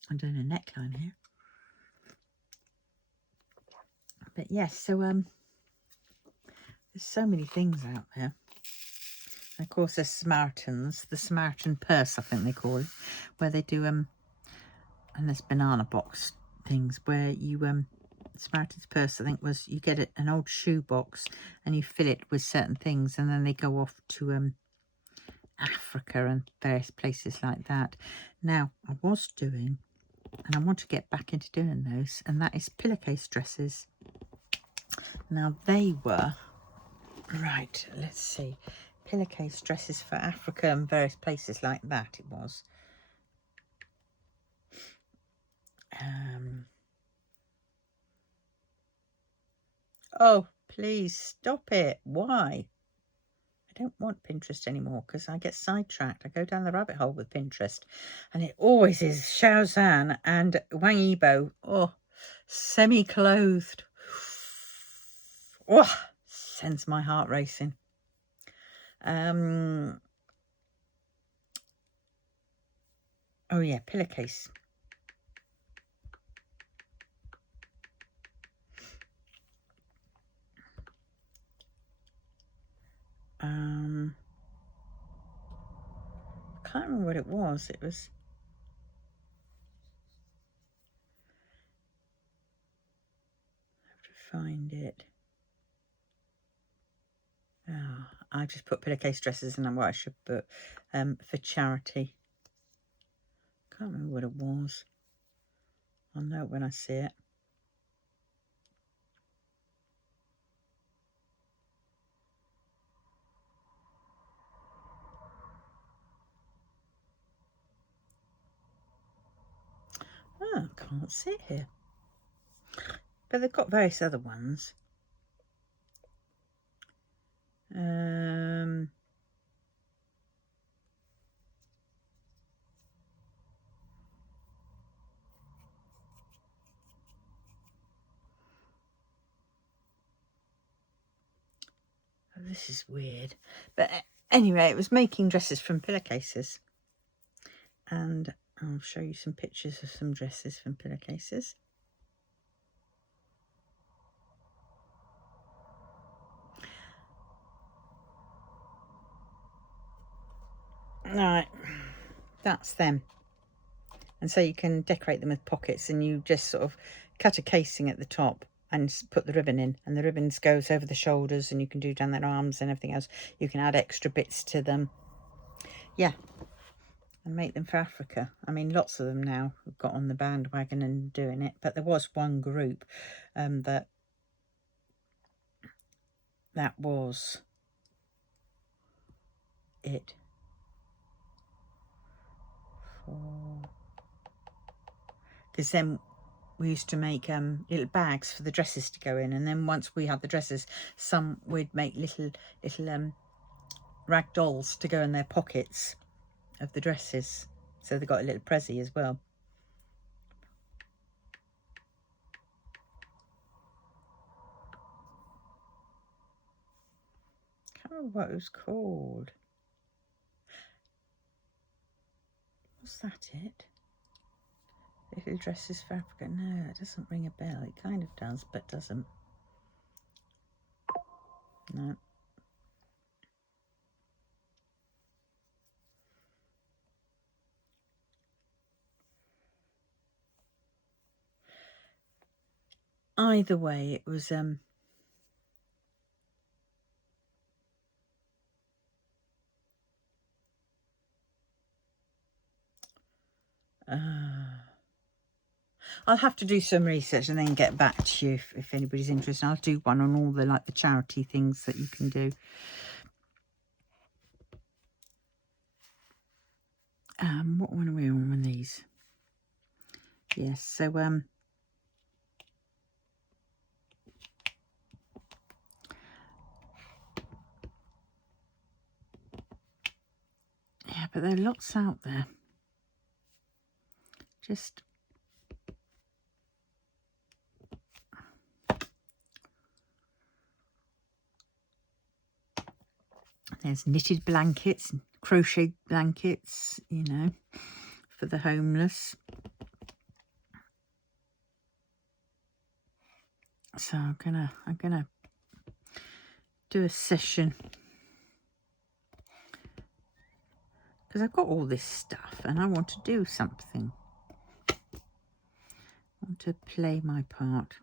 I'm doing a neckline here. But yes, so there's so many things out there. And of course, there's Samaritans, the Samaritan purse, I think they call it, where they do and there's banana box things where you Samaritan's purse, I think, was you get an old shoe box and you fill it with certain things, and then they go off to Africa and various places like that. Now, I was doing and I want to get back into doing those, and that is pillowcase dresses. Now they were, right, let's see, pillowcase dresses for Africa and various places like that it was. Oh, please stop it. Why? I don't want Pinterest anymore because I get sidetracked. I go down the rabbit hole with Pinterest, and it always is Xiaozhan and Wang Yibo. Oh, semi-clothed. Oh, sends my heart racing. Oh yeah, pillowcase. I can't remember what it was. It was, I have to find it. Oh, I just put pillowcase dresses, and I'm what I should put for charity. Can't remember what it was. I'll know it when I see it. Oh, I can't see it here. But they've got various other ones. Oh, this is weird. But anyway, it was making dresses from pillowcases. And I'll show you some pictures of some dresses from pillowcases. Right, that's them. And so you can decorate them with pockets, and you just sort of cut a casing at the top and put the ribbon in, and the ribbon goes over the shoulders, and you can do down their arms and everything else. You can add extra bits to them. Yeah, and make them for Africa. I mean, lots of them now have got on the bandwagon and doing it, but there was one group that was it. Because then we used to make little bags for the dresses to go in, and then once we had the dresses, we'd make little rag dolls to go in their pockets of the dresses, so they got a little prezzy as well. Can't remember what it was called. Was that it? Little dresses for Africa? No, it doesn't ring a bell. It kind of does, but doesn't. No. Either way, it was I'll have to do some research and then get back to you if anybody's interested. I'll do one on all the the charity things that you can do. What one are we on with these? Yes, so yeah, but there are lots out there. Just there's knitted blankets, crochet blankets, you know, for the homeless. So I'm gonna do a session because I've got all this stuff and I want to do something. I want to play my part.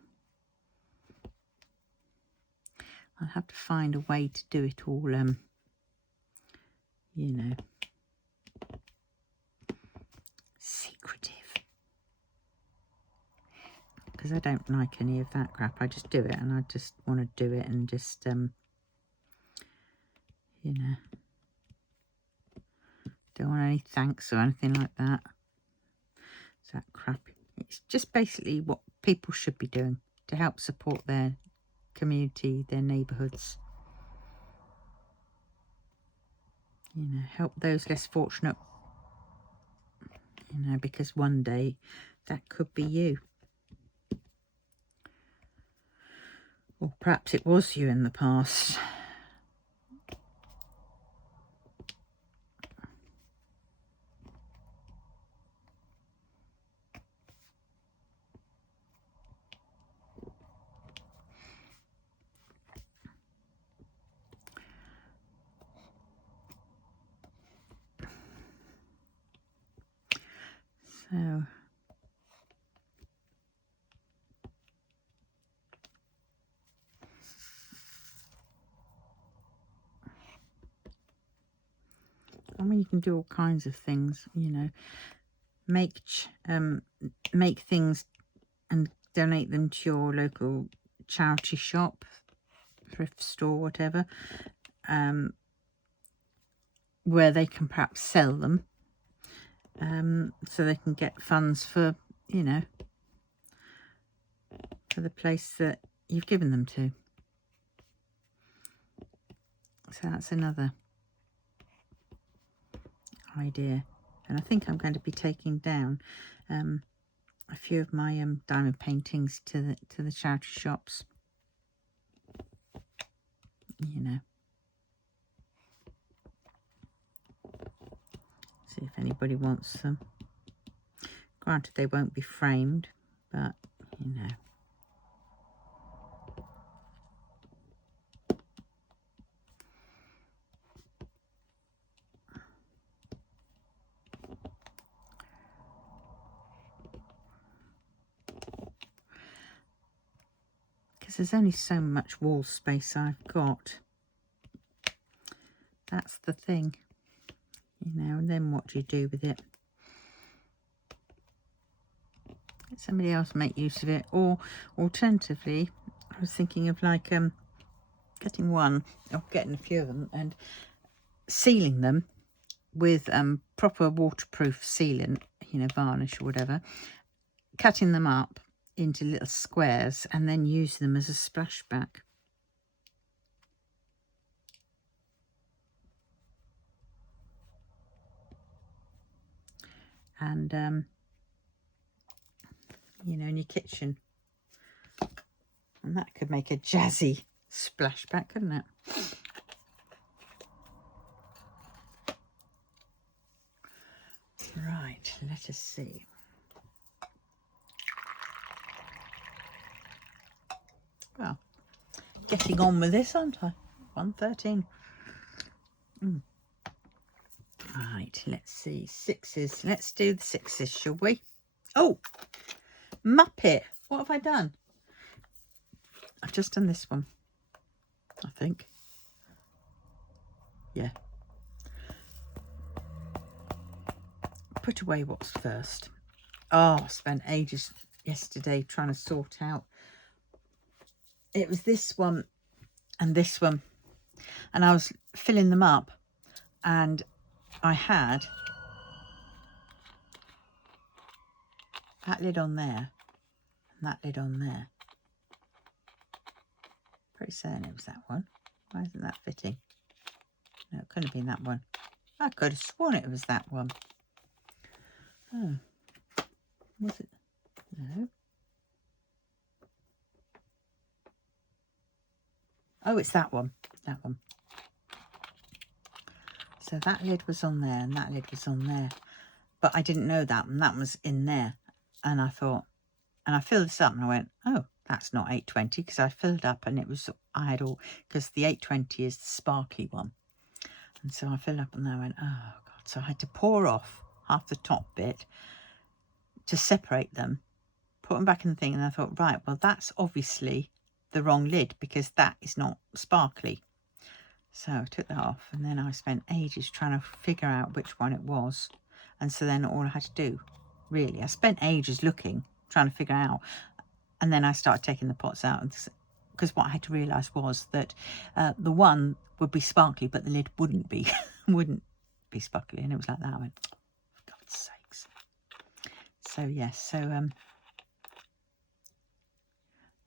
I'll have to find a way to do it all, you know, secretive. because I don't like any of that crap. I just do it, and I just want to do it and just, you know, don't want any thanks or anything like that. It's that crap. It's just basically what people should be doing to help support their community, their neighbourhoods. You know, help those less fortunate. You know, because one day that could be you. Or perhaps it was you in the past. So, I mean, you can do all kinds of things, you know, make things and donate them to your local charity shop, thrift store, whatever, where they can perhaps sell them, so they can get funds for, you know, for the place that you've given them to. So that's another idea. And I think I'm going to be taking down a few of my diamond paintings to the charity shops, you know. See if anybody wants them. Granted, they won't be framed, but, you know. Because there's only so much wall space I've got. That's the thing. You know, and then what do you do with it? Let somebody else make use of it. Or alternatively, I was thinking of like getting one, or getting a few of them, and sealing them with proper waterproof sealant, you know, varnish or whatever, cutting them up into little squares and then use them as a splashback. And you know, in your kitchen, and that could make a jazzy splashback, couldn't it? Right, let us see. Well, getting on with this, aren't I? 1:13. Right, let's see. Sixes. Let's do the sixes, shall we? Oh, Muppet. What have I done? I've just done this one, I think. Yeah. Put away what's first. Oh, I spent ages yesterday trying to sort out. It was this one and this one. And I was filling them up. And I had that lid on there and that lid on there. Pretty certain it was that one. Why isn't that fitting? No, it couldn't have been that one. I could have sworn it was that one. Oh, was it? No. Oh, it's that one. That one. So that lid was on there and that lid was on there. But I didn't know that, and that was in there. And I thought, and I filled this up and I went, oh, that's not 820, because I filled up and it was, I had all, because the 820 is the sparkly one. And so I filled up and I went, oh God. So I had to pour off half the top bit to separate them, put them back in the thing. And I thought, right, well, that's obviously the wrong lid because that is not sparkly. So I took that off and then I spent ages trying to figure out which one it was. And so then all I had to do, really, I spent ages looking, trying to figure out. And then I started taking the pots out, because what I had to realise was that the one would be sparkly, but the lid wouldn't be, wouldn't be sparkly. And it was like that. I went, oh, for God's sakes. So yes, so I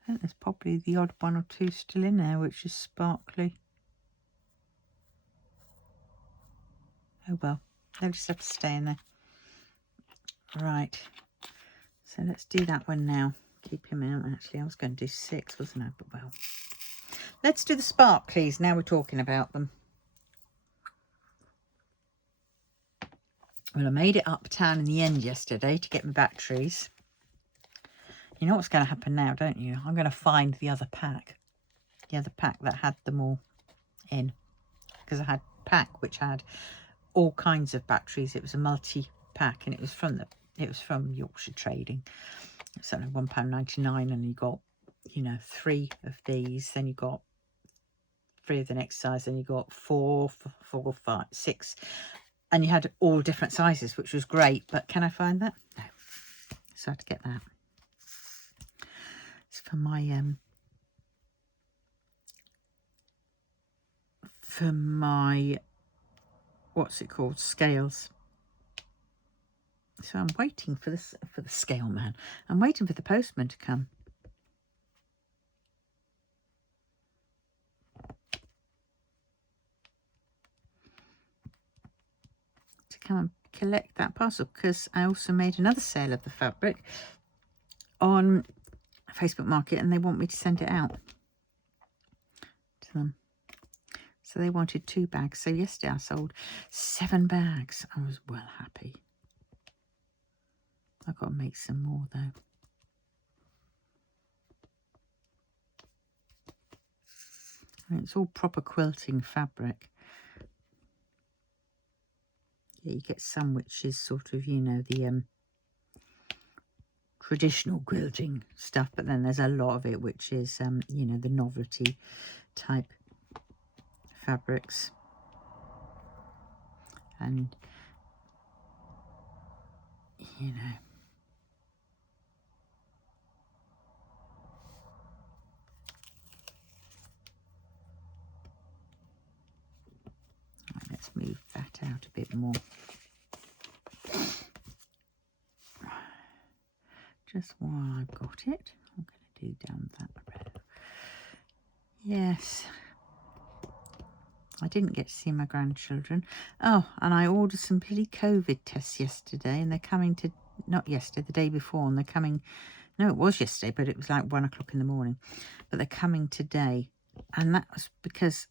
think there's probably the odd one or two still in there, which is sparkly. Oh well, they'll just have to stay in there. Right, so let's do that one now. Keep him out. Actually, I was going to do 6, wasn't I? But well, let's do the sparklies. Now we're talking about them. Well, I made it uptown in the end yesterday to get my batteries. You know what's going to happen now, don't you? I'm going to find the other pack. The other pack that had them all in. Because I had a pack which had all kinds of batteries. It was a multi-pack, and it was from Yorkshire Trading. It's only £1.99, and you got, you know, 3 of these. Then you got 3 of the next size. Then you got 4, 5, 6, and you had all different sizes, which was great. But can I find that? No. So I had to get that. It's for my what's it called, scales. So I'm waiting for this, for the scale man. I'm waiting for the postman to come. To come and collect that parcel, because I also made another sale of the fabric on Facebook Market, and they want me to send it out to them. So they wanted 2 bags. So yesterday I sold 7 bags. I was well happy. I've got to make some more though. And it's all proper quilting fabric. Yeah, you get some which is sort of, you know, the traditional quilting stuff, but then there's a lot of it which is, you know, the novelty type fabrics. And, you know, right, let's move that out a bit more. Just while I've got it, I'm going to do down that row. Yes, I didn't get to see my grandchildren. Oh, and I ordered some bloody COVID tests yesterday, and they're coming to, not yesterday, the day before, and they're coming, no, it was yesterday, but it was like 1 o'clock in the morning, but they're coming today. And that was because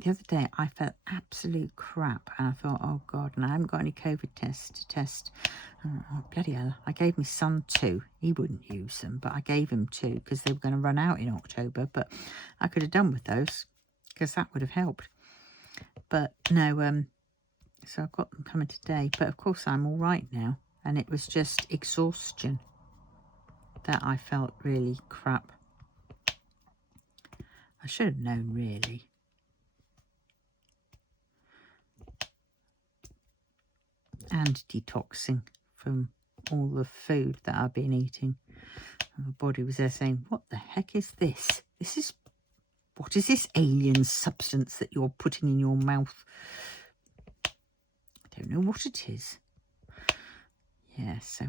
the other day I felt absolute crap, and I thought, oh God, and I haven't got any COVID tests to test. Oh, bloody hell. I gave my son 2. He wouldn't use them, but I gave him 2 because they were going to run out in October. But I could have done with those because that would have helped. But no, so I've got them coming today. But of course I'm all right now. And it was just exhaustion that I felt really crap. I should have known, really. And detoxing from all the food that I've been eating. And my body was there saying, what the heck is this? What is this alien substance that you're putting in your mouth? I don't know what it is. Yeah, so,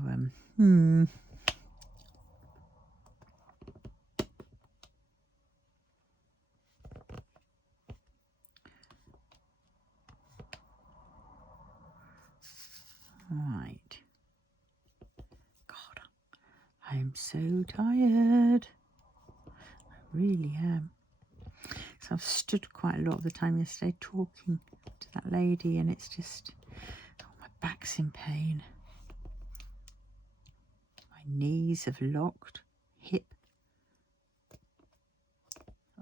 Right. God, I am so tired. I really am. So I've stood quite a lot of the time yesterday talking to that lady, and it's just, oh, my back's in pain. My knees have locked. Hip.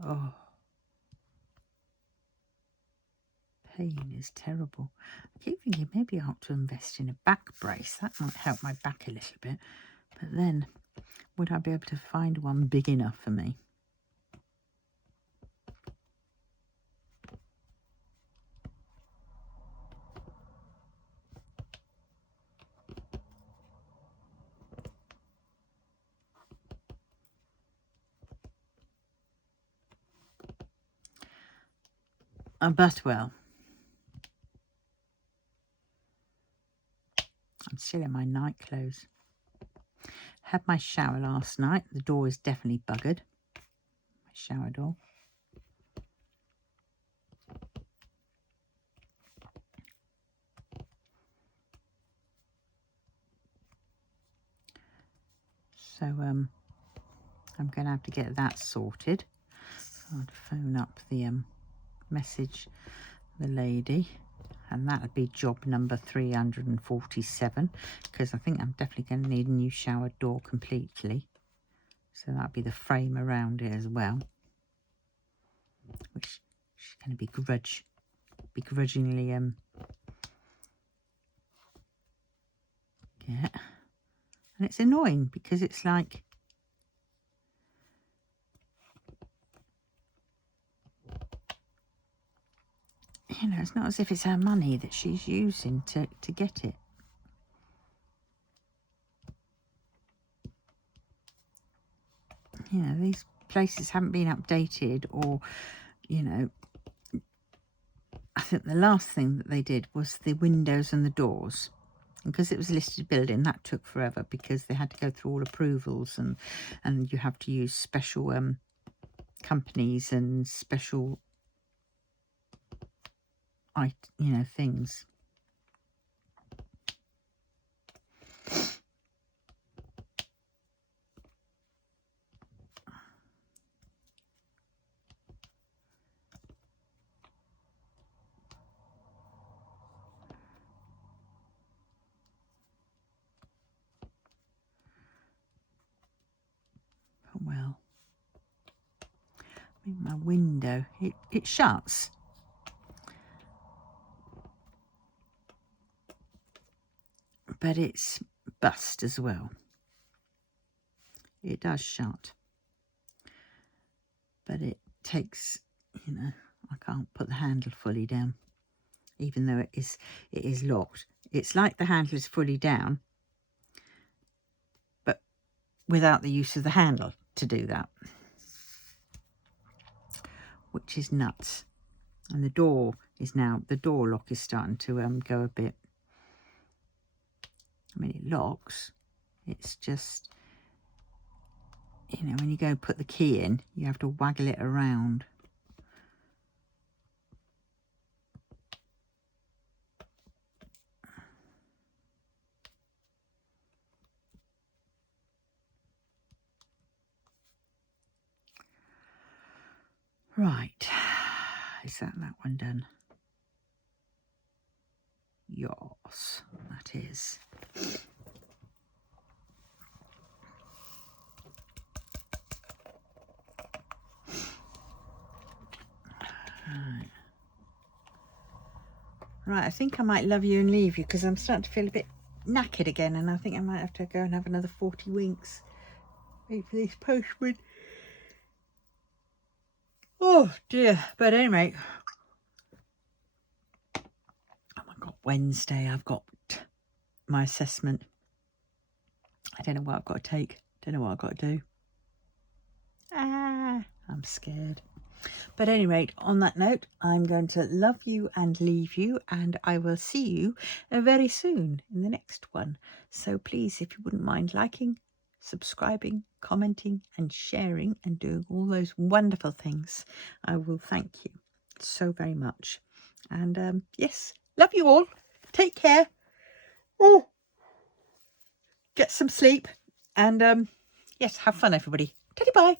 Oh. Pain is terrible. I keep thinking maybe I ought to invest in a back brace. That might help my back a little bit. But then, would I be able to find one big enough for me? But well, I'm still in my night clothes. Had my shower last night. The door is definitely buggered. My shower door. So I'm going to have to get that sorted. I'll phone up the message the lady, and that'll be job number 347, because I think I'm definitely going to need a new shower door completely. So that'll be the frame around it as well, which she's going to begrudgingly get. And it's annoying because it's like, you know, it's not as if it's her money that she's using to get it. You know, these places haven't been updated, or, you know, I think the last thing that they did was the windows and the doors. And because it was a listed building, that took forever because they had to go through all approvals, and you have to use special companies and special, you know, things. Well, I mean, my window, it shuts. But it's bust as well. It does shut. But it takes, you know, I can't put the handle fully down, even though it is locked. It's like the handle is fully down, but without the use of the handle to do that, which is nuts. And the door lock is starting to go a bit. I mean, it locks. It's just, you know, when you go put the key in, you have to waggle it around. Right, is that one done? Yes, that is. Right, I think I might love you and leave you because I'm starting to feel a bit knackered again, and I think I might have to go and have another 40 winks. Wait for this postman. Oh dear. But anyway, oh my God, Wednesday I've got my assessment. I don't know what I've got to take. Don't know what I've got to do. I'm scared. But anyway, on that note, I'm going to love you and leave you, and I will see you very soon in the next one. So please, if you wouldn't mind liking, subscribing, commenting and sharing and doing all those wonderful things, I will thank you so very much. And yes, love you all. Take care. Oh, get some sleep. And yes, have fun, everybody. Teddy bye.